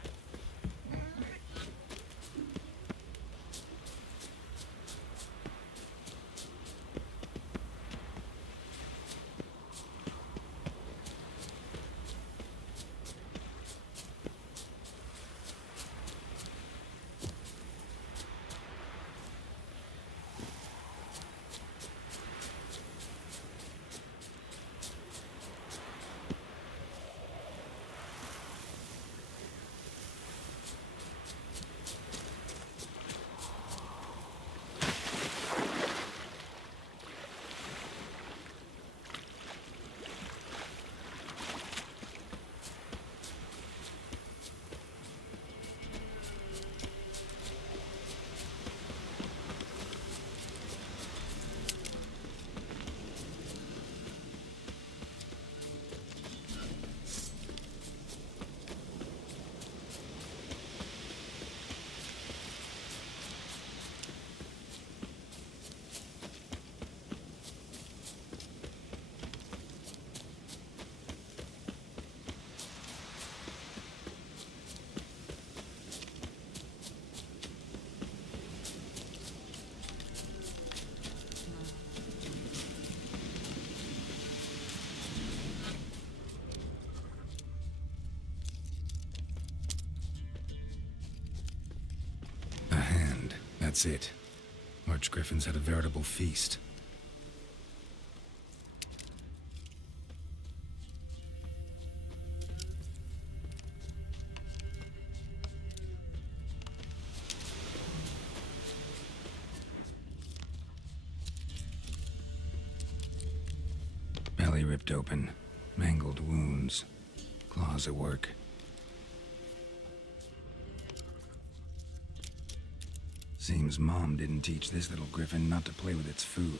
A hand, that's it. Archgriffins had a veritable feast. Belly ripped open, mangled wounds, claws at work. Seems Mom didn't teach this little griffin not to play with its food.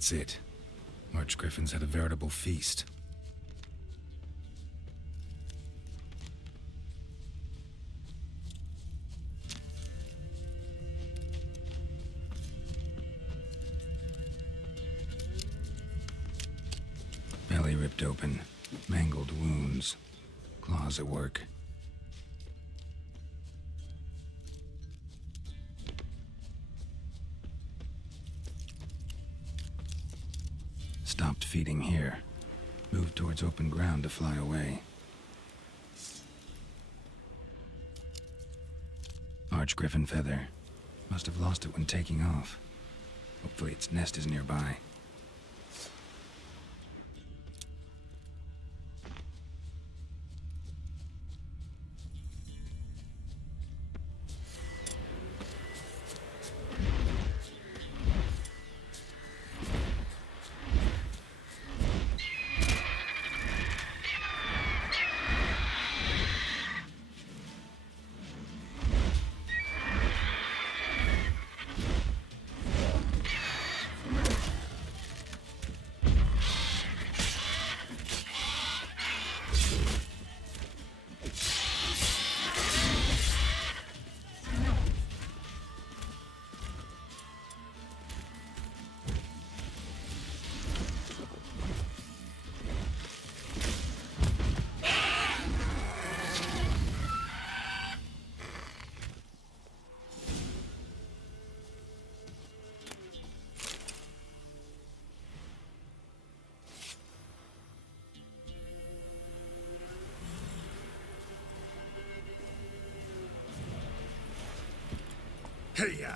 That's it. Archgriffins had a veritable feast. Belly ripped open, mangled wounds, claws at work. Stopped feeding here. Moved towards open ground to fly away. Archgriffin feather. Must have lost it when taking off. Hopefully its nest is nearby. Hey-ya!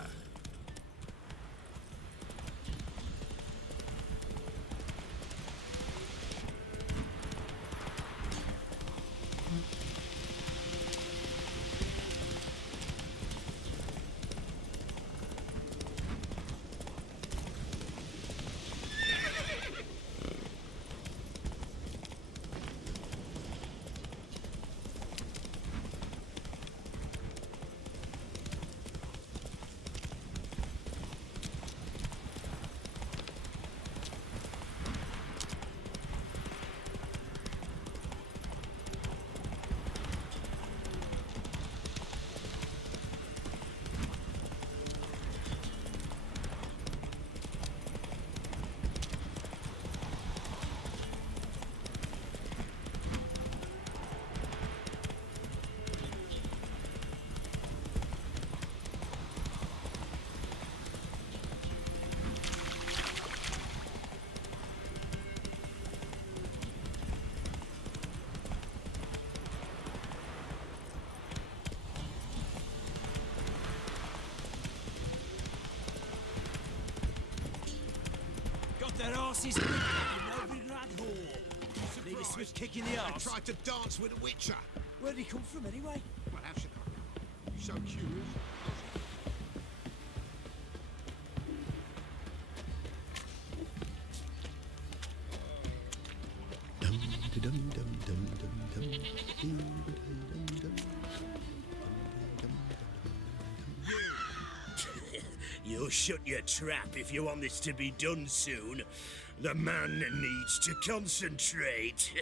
Their asses in every rat hole. Need a swift kick in the I arse. tried to dance with a witcher. Where'd he come from anyway? Well, how should I know? You so curious. You'll shut your trap if you want this to be done soon. The man needs to concentrate.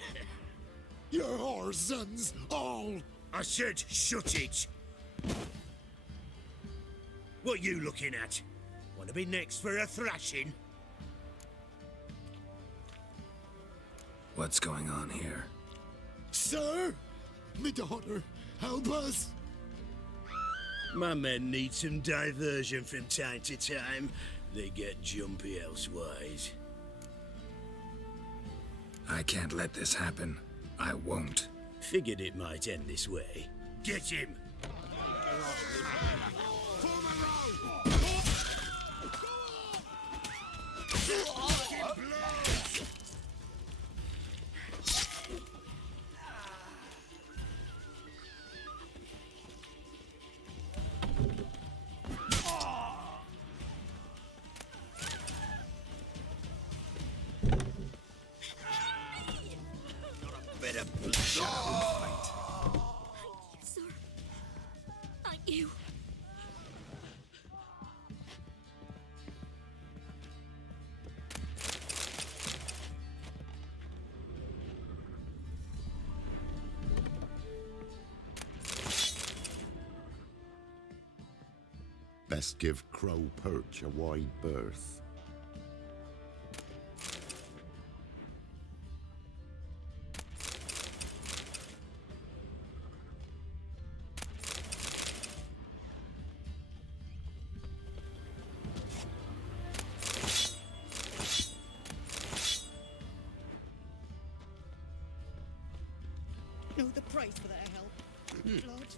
Your whore sons, all! I said shut it! What you looking at? Want to be next for a thrashing? What's going on here? Sir! Me daughter, help us! My men need some diversion from time to time. They get jumpy elsewise. I can't let this happen. I won't. Figured it might end this way. Get him! Best give Crow Perch a wide berth. Know the price for that help? Blood,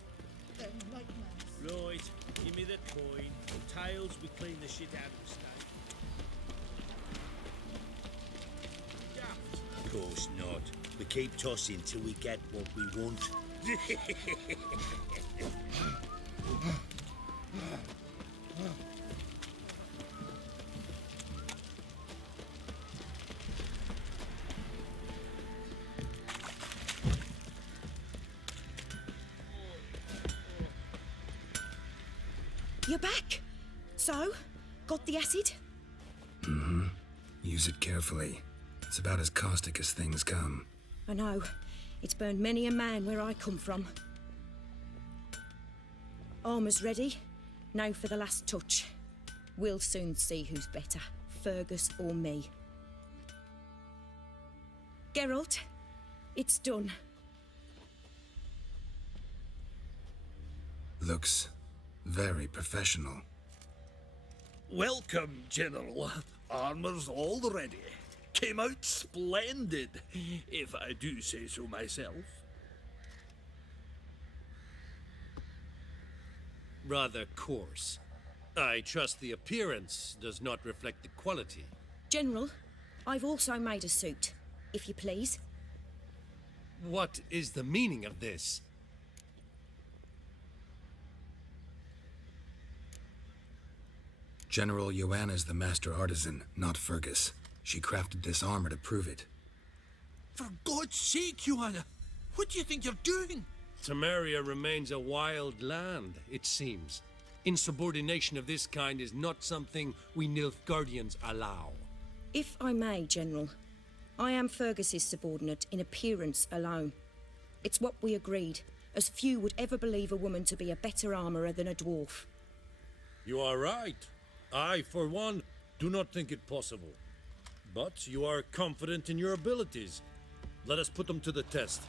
then nightmares. Right, give me the coin. Tails, we clean the shit out of the state. Daft. Of course not. We keep tossing till we get what we want. You're back. So, got the acid? Mm-hmm. Use it carefully. It's about as caustic as things come. I know. It's burned many a man where I come from. Armour's ready. Now for the last touch. We'll soon see who's better, Fergus or me. Geralt, it's done. Looks very professional. Welcome, General. Armor's all ready. Came out splendid, if I do say so myself. Rather coarse. I trust the appearance does not reflect the quality. General, I've also made a suit, if you please. What is the meaning of this? General Joanna's the master artisan, not Fergus. She crafted this armor to prove it. For God's sake, Joanna, what do you think you're doing? Temeria remains a wild land, it seems. Insubordination of this kind is not something we Nilfgaardians allow. If I may, General, I am Fergus's subordinate in appearance alone. It's what we agreed, as few would ever believe a woman to be a better armourer than a dwarf. You are right. I, for one, do not think it possible. But you are confident in your abilities. Let us put them to the test.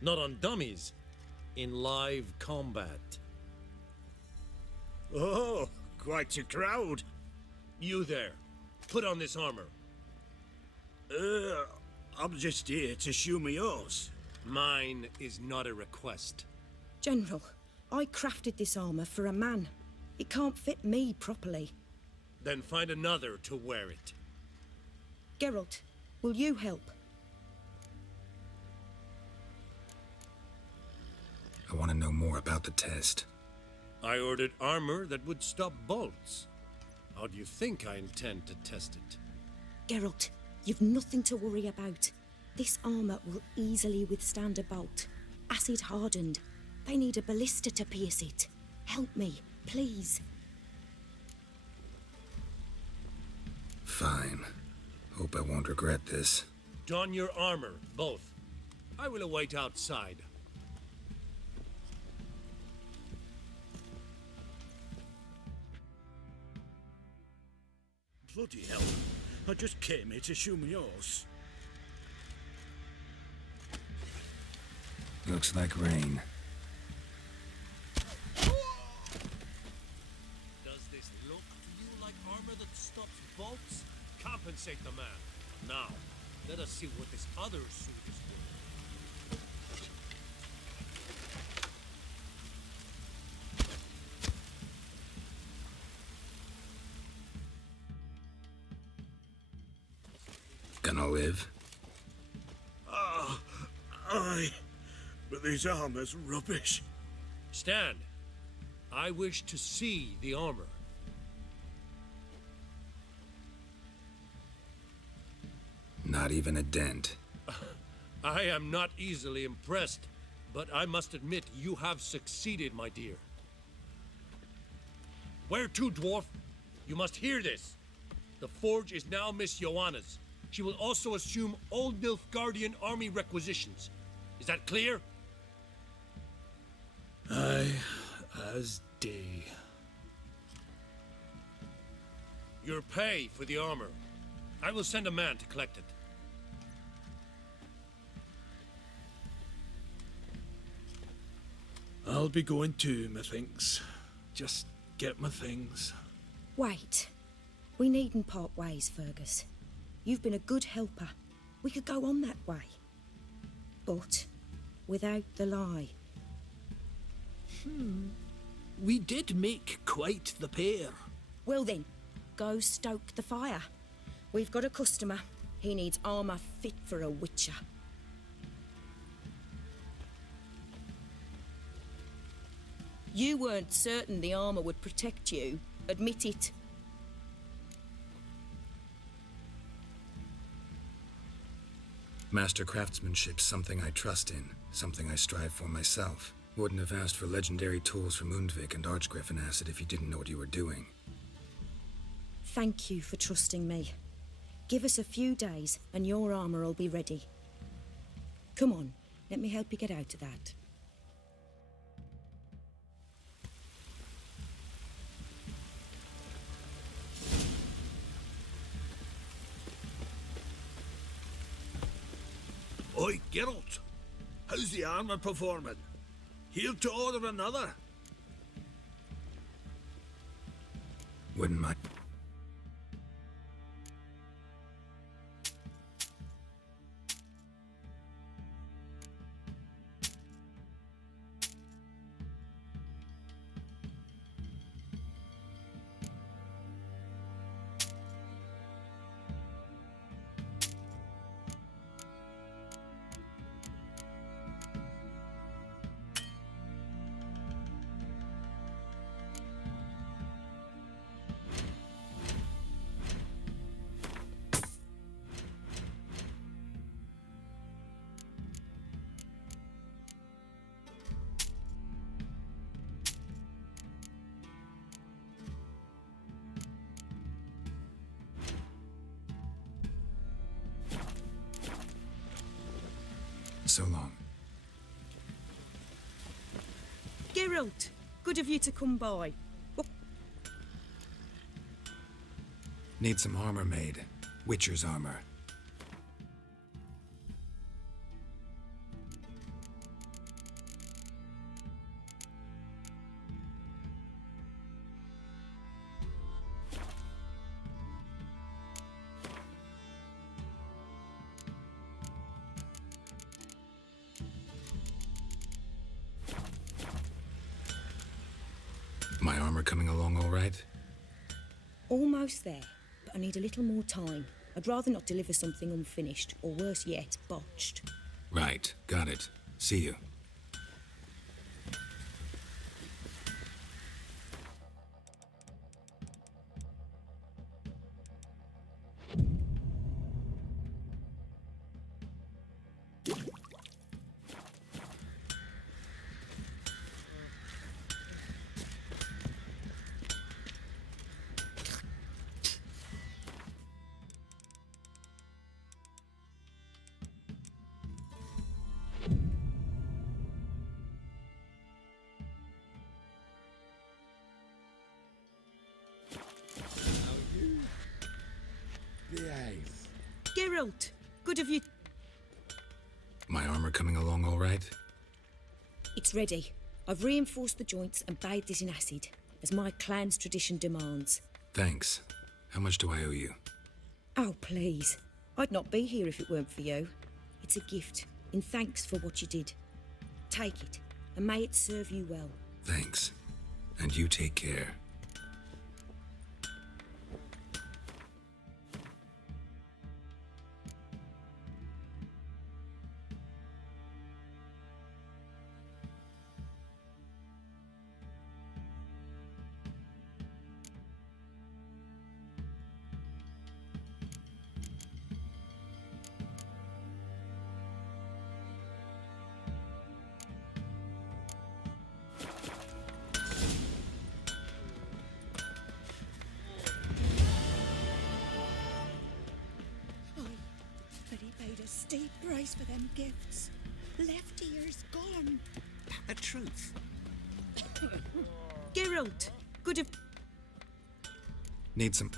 Not on dummies, in live combat. Oh, quite a crowd. You there, put on this armor. I'm just here to show me yours. Mine is not a request. General, I crafted this armour for a man. It can't fit me properly. Then find another to wear it. Geralt, will you help? I want to know more about the test. I ordered armor that would stop bolts. How do you think I intend to test it? Geralt, you've nothing to worry about. This armour will easily withstand a bolt. Acid hardened. They need a ballista to pierce it. Help me, please. Fine. Hope I won't regret this. Don your armor, both. I will await outside. Bloody hell. I just came here to show me yours. Looks like rain. Does this look to you like armor that stops bolts? Compensate the man. Now, let us see what this other suit is worth. Gonna live? Aye. But this armor's rubbish. Stand. I wish to see the armor. Not even a dent. I am not easily impressed, but I must admit you have succeeded, my dear. Where to, dwarf? You must hear this. The forge is now Miss Joanna's. She will also assume all Nilfgaardian army requisitions. Is that clear? Aye, as day. Your pay for the armor. I will send a man to collect it. I'll be going too, methinks. Just get my things. Wait. We needn't part ways, Fergus. You've been a good helper. We could go on that way. But without the lie. We did make quite the pair. Well then, go stoke the fire. We've got a customer. He needs armour fit for a witcher. You weren't certain the armour would protect you. Admit it. Master craftsmanship's something I trust in, something I strive for myself. Wouldn't have asked for legendary tools from Undvik and Archgriffin Acid if you didn't know what you were doing. Thank you for trusting me. Give us a few days and your armour will be ready. Come on, let me help you get out of that. Oi, Geralt. How's the armour performing? Here to order another? Wouldn't mind. So long. Geralt, good of you to come by. Need some armor made. Witcher's armor. My armor coming along all right? Almost there, but I need a little more time. I'd rather not deliver something unfinished, or worse yet, botched. Right, got it. See you. Geralt, good of you. My armor coming along all right? It's ready. I've reinforced the joints and bathed it in acid, as my clan's tradition demands. Thanks. How much do I owe you? Oh, please. I'd not be here if it weren't for you. It's a gift, in thanks for what you did. Take it, and may it serve you well. Thanks. And you take care. But he paid a steep price for them gifts. Left ears gone. The truth. Geralt, good of... Need some...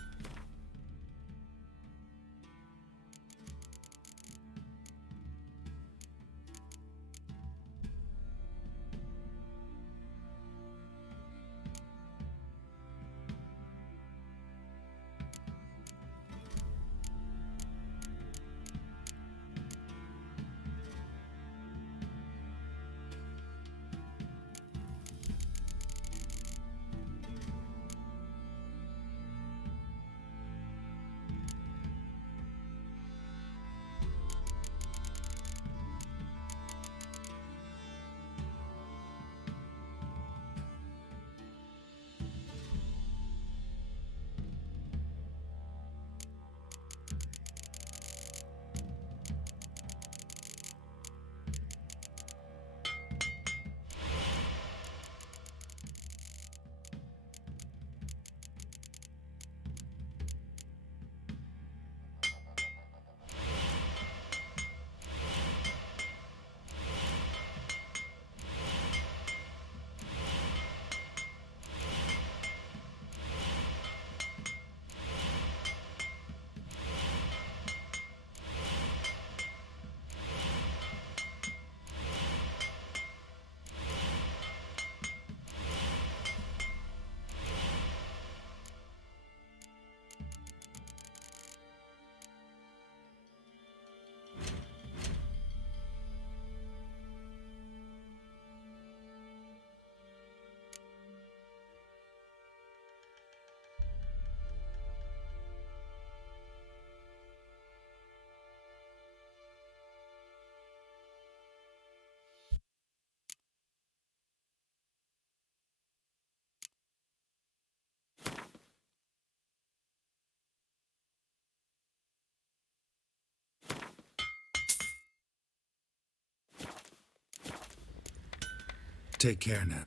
Take care now.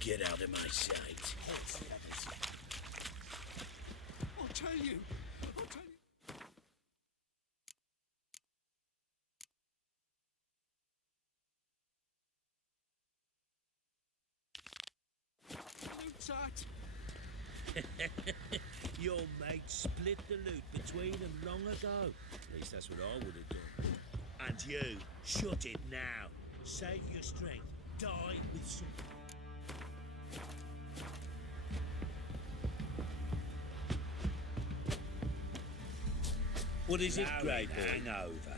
Get out of my sight. I'll tell you. I'll tell you. Loot's at. Your mate split the loot between them long ago. At least that's what I would have done. And you, shut it now. Save your strength. Die with some... What is it, Grey Boy? Hangover.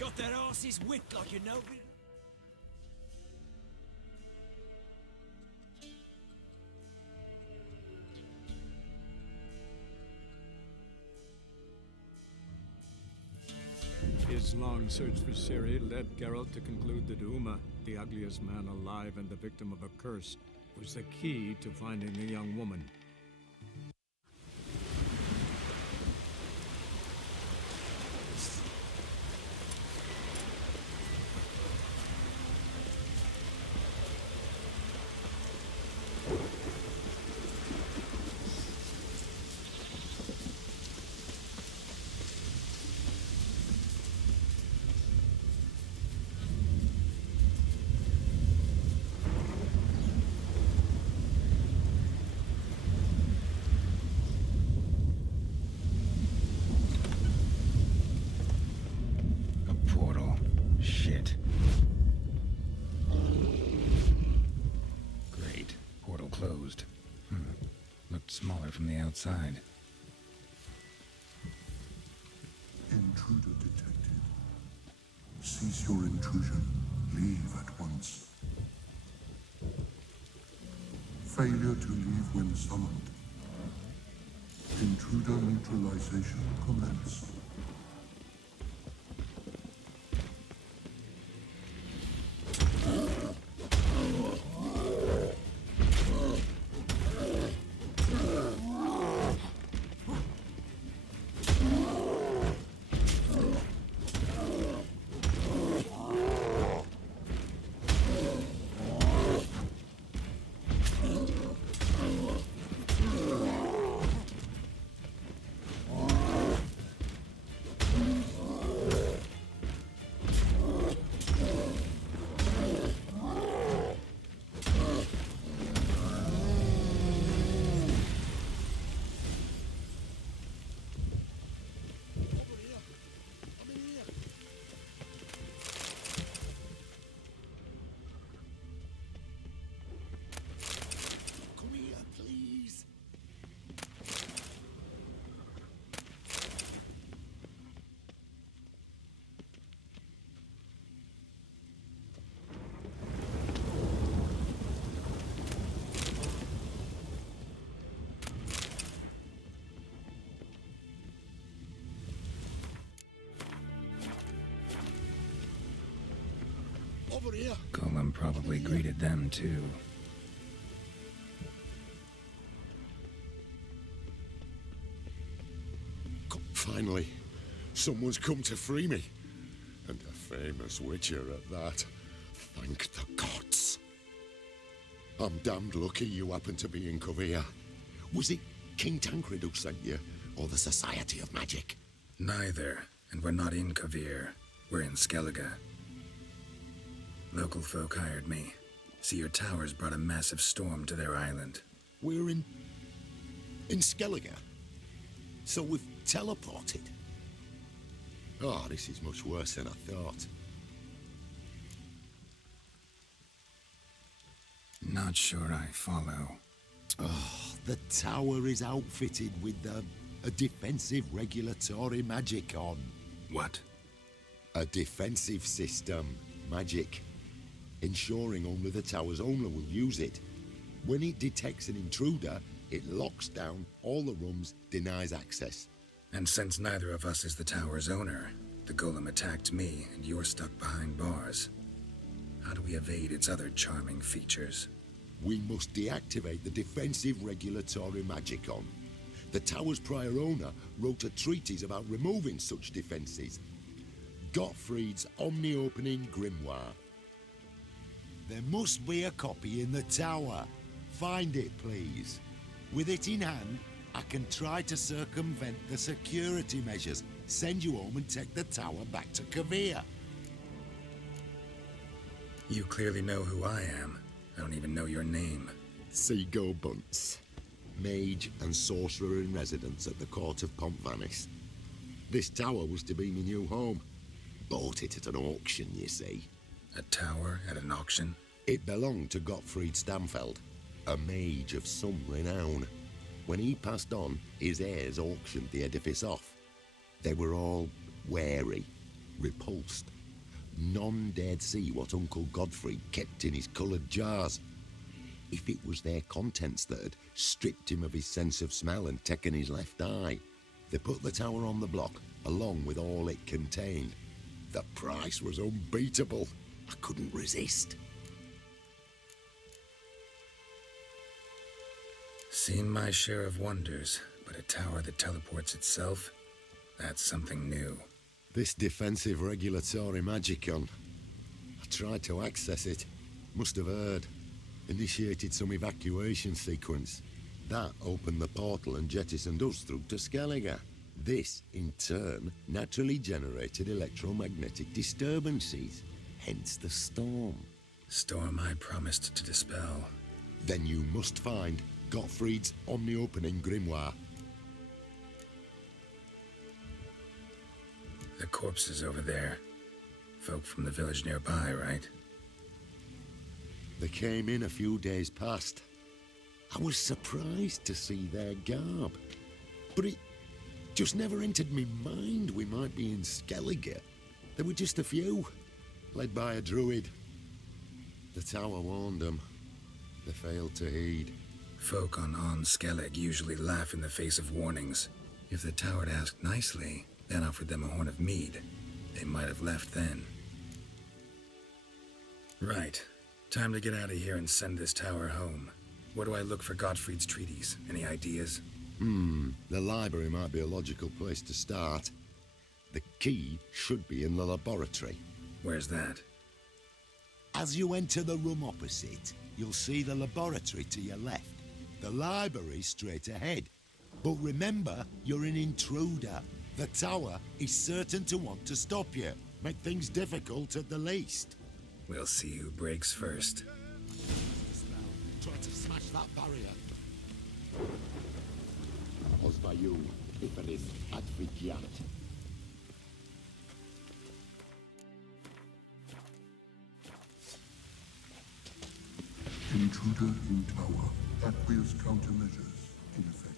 Got that arse's whipped like you know. His long search for Ciri led Geralt to conclude that Uma, the ugliest man alive and the victim of a curse, was the key to finding the young woman. Closed. Looked smaller from the outside. Intruder detected. Cease your intrusion. Leave at once. Failure to leave when summoned. Intruder neutralization commenced. over here. Golem probably greeted them too. Finally, someone's come to free me. And a famous witcher at that. Thank the gods. I'm damned lucky you happen to be in Kovir. Was it King Tancred who sent you, or the Society of Magic? Neither, and we're not in Kovir. We're in Skellige. Local folk hired me. See, your towers brought a massive storm to their island. We're in Skellige? So we've teleported? Oh, this is much worse than I thought. Not sure I follow. Oh, the tower is outfitted with a defensive regulatory magic on. What? A defensive system. Magic. Ensuring only the tower's owner will use it. When it detects an intruder, it locks down all the rooms, denies access. And since neither of us is the tower's owner, the golem attacked me and you're stuck behind bars. How do we evade its other charming features? We must deactivate the defensive regulatory magicon. The tower's prior owner wrote a treatise about removing such defenses. Gottfried's omni-opening grimoire. There must be a copy in the tower. Find it, please. With it in hand, I can try to circumvent the security measures, send you home and take the tower back to Kovir. You clearly know who I am. I don't even know your name. Seago Bunce. Mage and sorcerer in residence at the court of Pontvanis. This tower was to be my new home. Bought it at an auction, you see. A tower at an auction? It belonged to Gottfried Stamfeld, a mage of some renown. When he passed on, his heirs auctioned the edifice off. They were all wary, repulsed. None dared see what Uncle Godfrey kept in his coloured jars. If it was their contents that had stripped him of his sense of smell and taken his left eye, they put the tower on the block, along with all it contained. The price was unbeatable. I couldn't resist. Seen my share of wonders, but a tower that teleports itself? That's something new. This defensive regulatory magicon. I tried to access it. Must have heard. Initiated some evacuation sequence. That opened the portal and jettisoned us through to Skellige. This, in turn, naturally generated electromagnetic disturbances. Hence the storm. Storm I promised to dispel. Then you must find Gottfried's omni-opening grimoire. The corpses over there. Folk from the village nearby, right? They came in a few days past. I was surprised to see their garb. But it just never entered my mind we might be in Skellige. There were just a few, led by a druid. The tower warned them. They failed to heed. Folk on Skellig usually laugh in the face of warnings. If the tower had asked nicely, then offered them a horn of mead, they might have left then. Right. Time to get out of here and send this tower home. Where do I look for Gottfried's treatise? Any ideas? The library might be a logical place to start. The key should be in the laboratory. Where's that? As you enter the room opposite, you'll see the laboratory to your left. The library's straight ahead. But remember, you're an intruder. The tower is certain to want to stop you. Make things difficult at the least. We'll see who breaks first. Try to smash that barrier. Osvayu, Ifanis, Advigiat. Intruder in tower. Aqueous countermeasures in effect.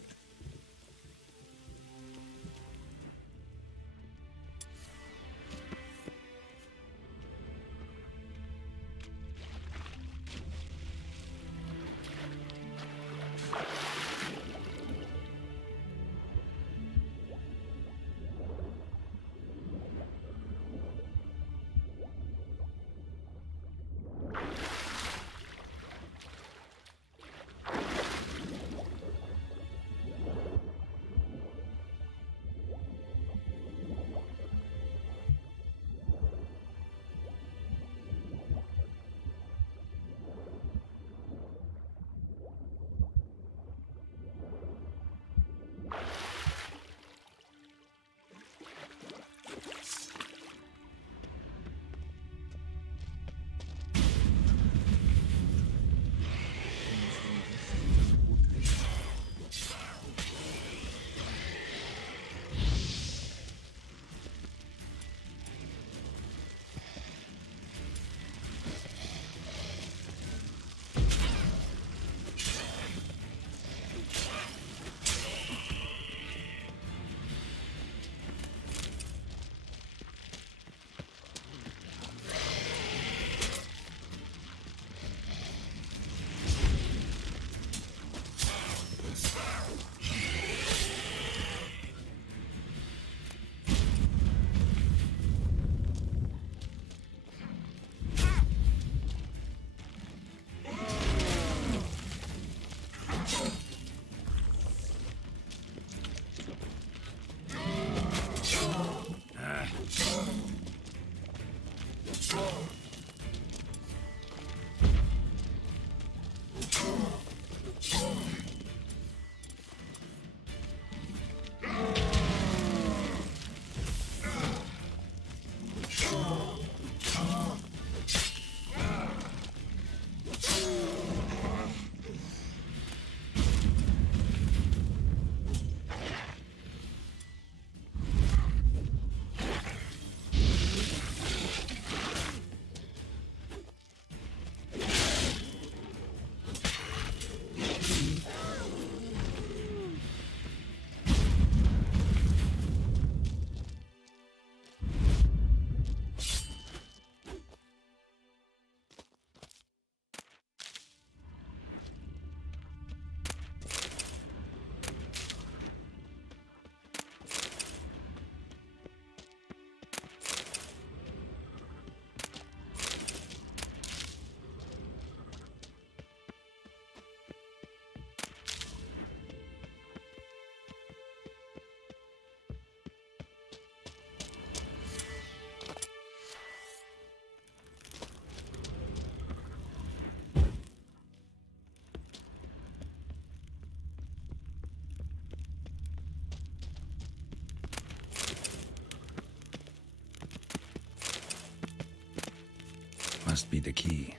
must be the key.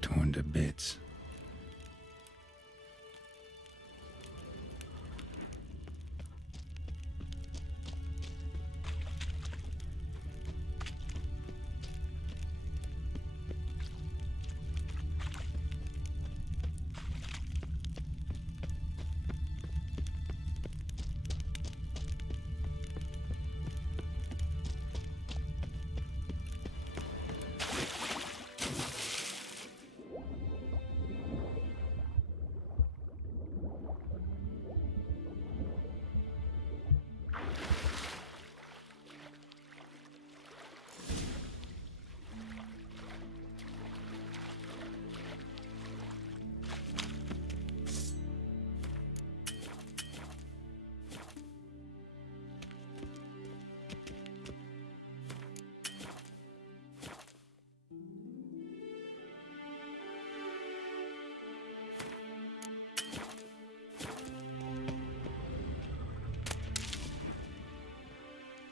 Torn to bits.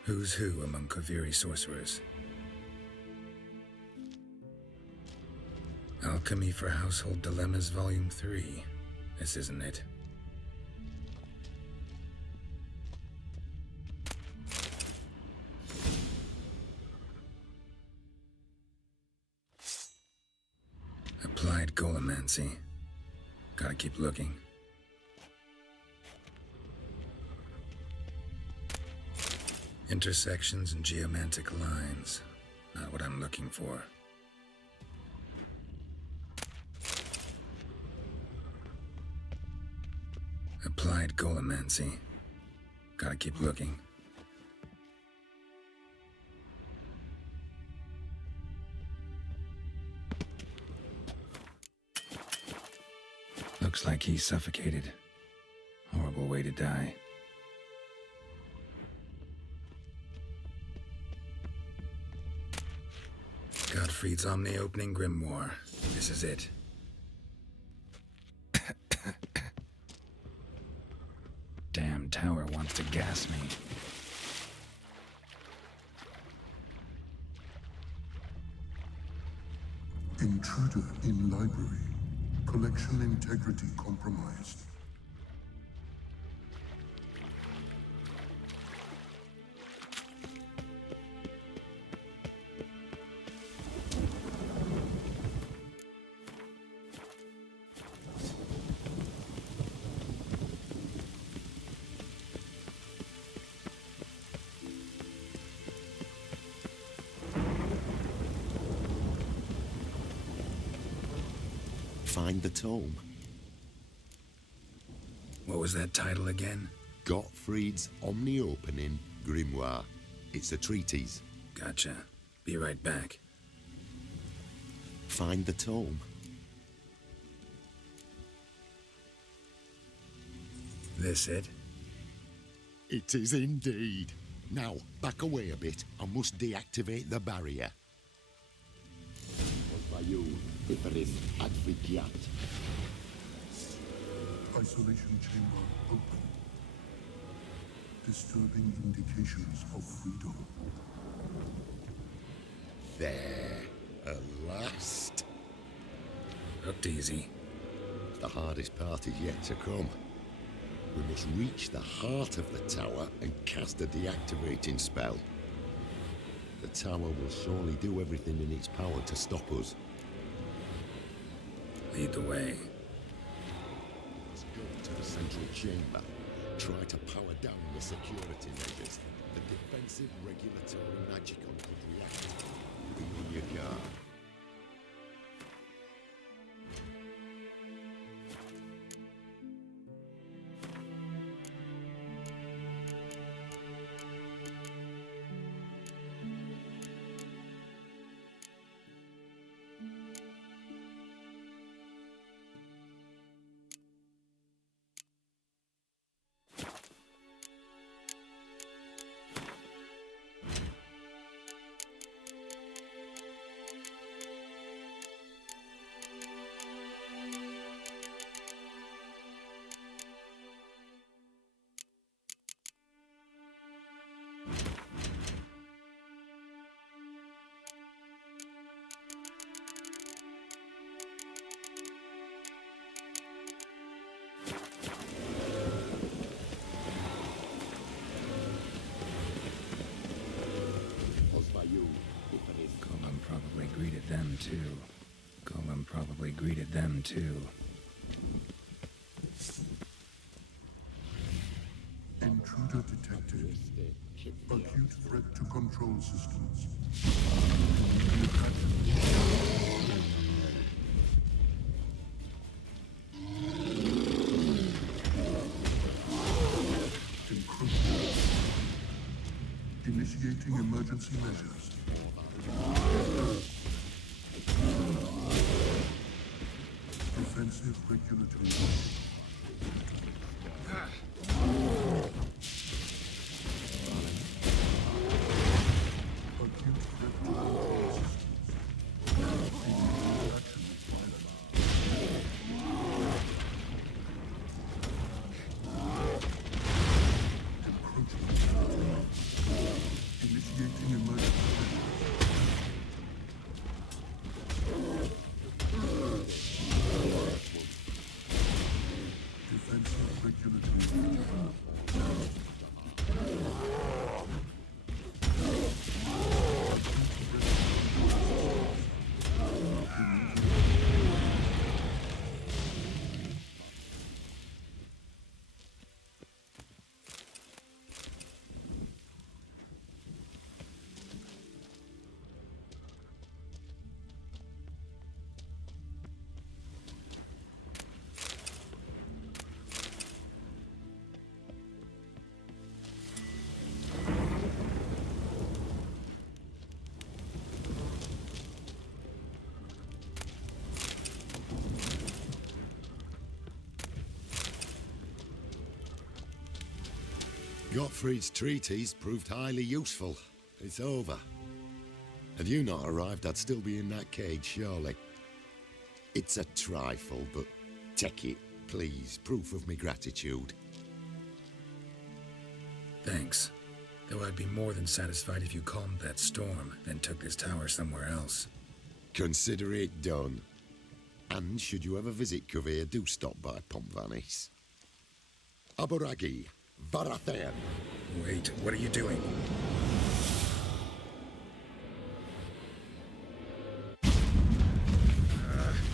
Who's who among Kaviri sorcerers? Alchemy for Household Dilemmas, Volume 3. This isn't it. Applied Golemancy. Gotta keep looking. Intersections and geomantic lines. Not what I'm looking for. Applied Golemancy. Gotta keep looking. Looks like he's suffocated. Horrible way to die. Gottfried's Omni-Opening Grimoire. This is it. Damn tower wants to gas me. Intruder in library. Collection integrity compromised. Find the tome. What was that title again? Gottfried's Omni-Opening Grimoire. It's a treatise. Gotcha. Be right back. Find the tome. This it? It is indeed. Now, back away a bit. I must deactivate the barrier. Isolation chamber open. Disturbing indications of freedom. There. At last. Looked easy. The hardest part is yet to come. We must reach the heart of the tower and cast a deactivating spell. The tower will surely do everything in its power to stop us. Lead the way. Let's go to the central chamber. Try to power down the security measures. The defensive regulatory magicon could react. Be on your guard. greeted them too. Intruder detected. Acute threat to control systems. Encroachment. Initiating emergency measures. Defensive regulatory. Gottfried's treatise proved highly useful. It's over. Had you not arrived, I'd still be in that cage, surely. It's a trifle, but take it, please. Proof of me gratitude. Thanks. Though I'd be more than satisfied if you calmed that storm, then took this tower somewhere else. Consider it done. And should you ever visit Kuvir, do stop by Pompvanis. Aboragi, Varathan. Wait, what are you doing?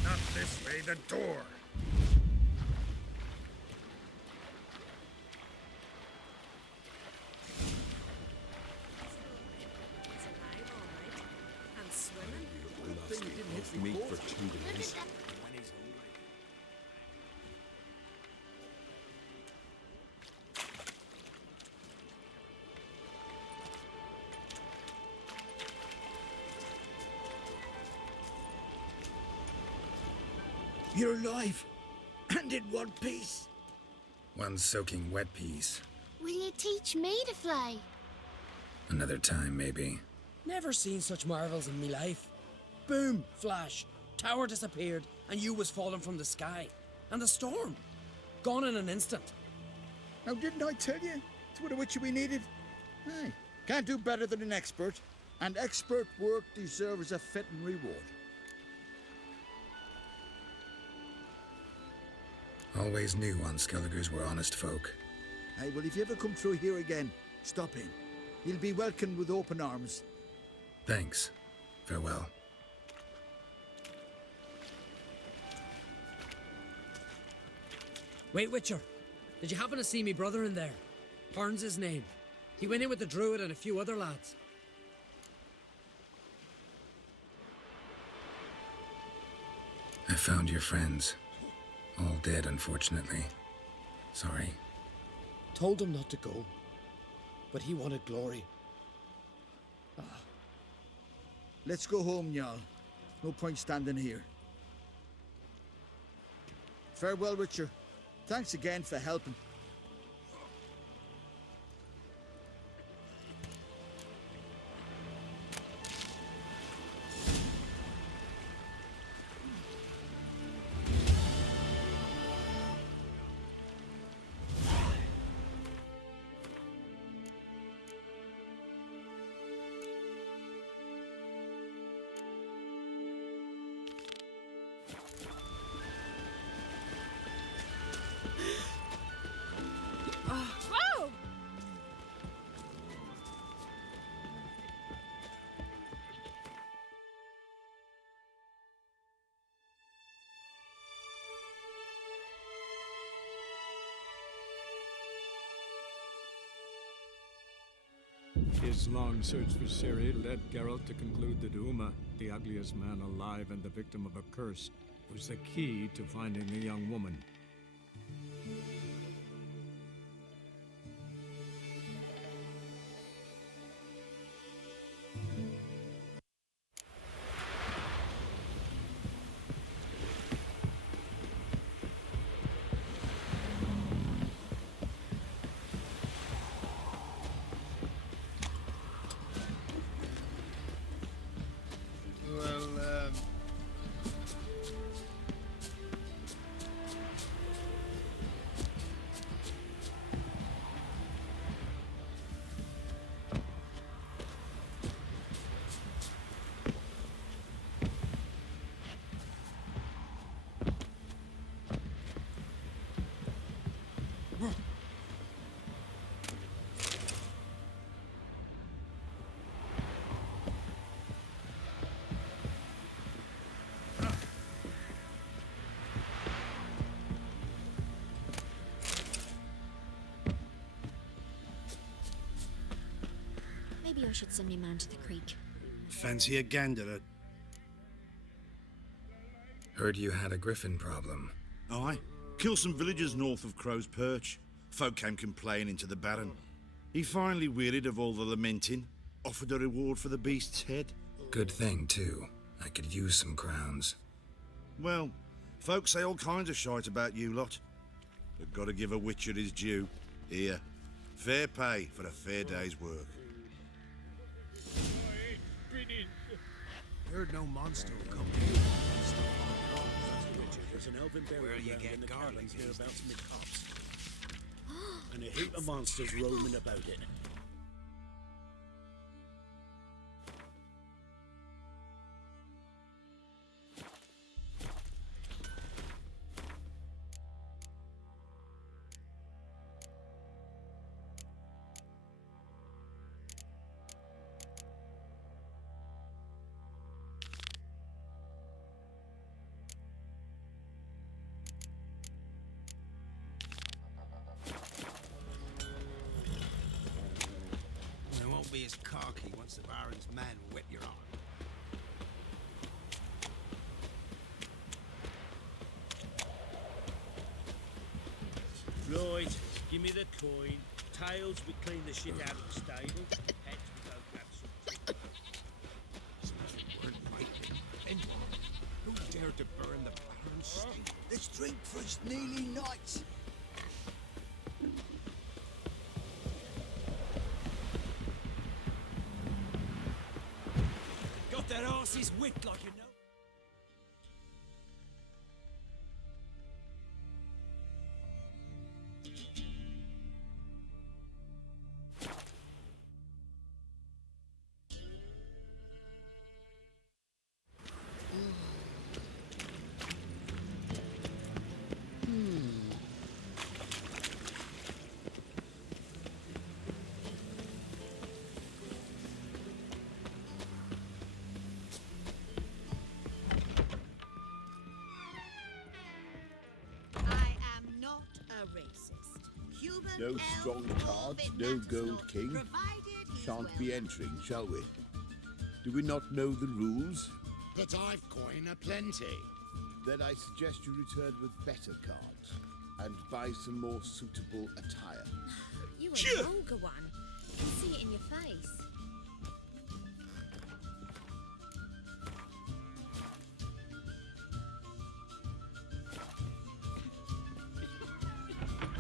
Not this way, the door. Meat for 2 days. You're alive, and in one piece. One soaking wet piece. Will you teach me to fly? Another time, maybe. Never seen such marvels in me life. Boom, flash, tower disappeared, and you was falling from the sky. And the storm, gone in an instant. Now, didn't I tell you? It's what a witcher we needed. Hey, can't do better than an expert. And expert work deserves a fitting reward. Always knew on Skelligers were honest folk. Hey, well, if you ever come through here again, stop in. You'll be welcomed with open arms. Thanks. Farewell. Wait, Witcher. Did you happen to see me brother in there? Horn's his name. He went in with the druid and a few other lads. I found your friends. All dead, unfortunately. Sorry. Told him not to go, but he wanted glory. Let's go home, Jarl. No point standing here. Farewell, Witcher. Thanks again for helping. His long search for Ciri led Geralt to conclude that Uma, the ugliest man alive and the victim of a curse, was the key to finding the young woman. Maybe I should send me man to the creek. Fancy a gander at... Heard you had a griffin problem. Aye. Kill some villagers north of Crow's Perch. Folk came complaining to the Baron. He finally wearied of all the lamenting, offered a reward for the beast's head. Good thing, too. I could use some crowns. Well, folks say all kinds of shite about you lot. But gotta give a witcher his due. Here, fair pay for a fair day's work. Heard no monster will come here. There's an elven burial Where you ground get in the garlic Caverns these hereabouts in the copse. And a heap of monsters roaming about it. Be as cocky once the Baron's men whip your arm. Right, give me the coin. Tails, we clean the shit out of the stable. Heads, we go grab some. Weren't right. Who dared to burn the Baron's stable? Let's drink for it's nearly night. That arse is whipped like you know. No strong cards, no gold king. Shan't be entering, shall we? Do we not know the rules? But I've coin aplenty. Then I suggest you return with better cards and buy some more suitable attire. You a vulgar one. I can see it in your face.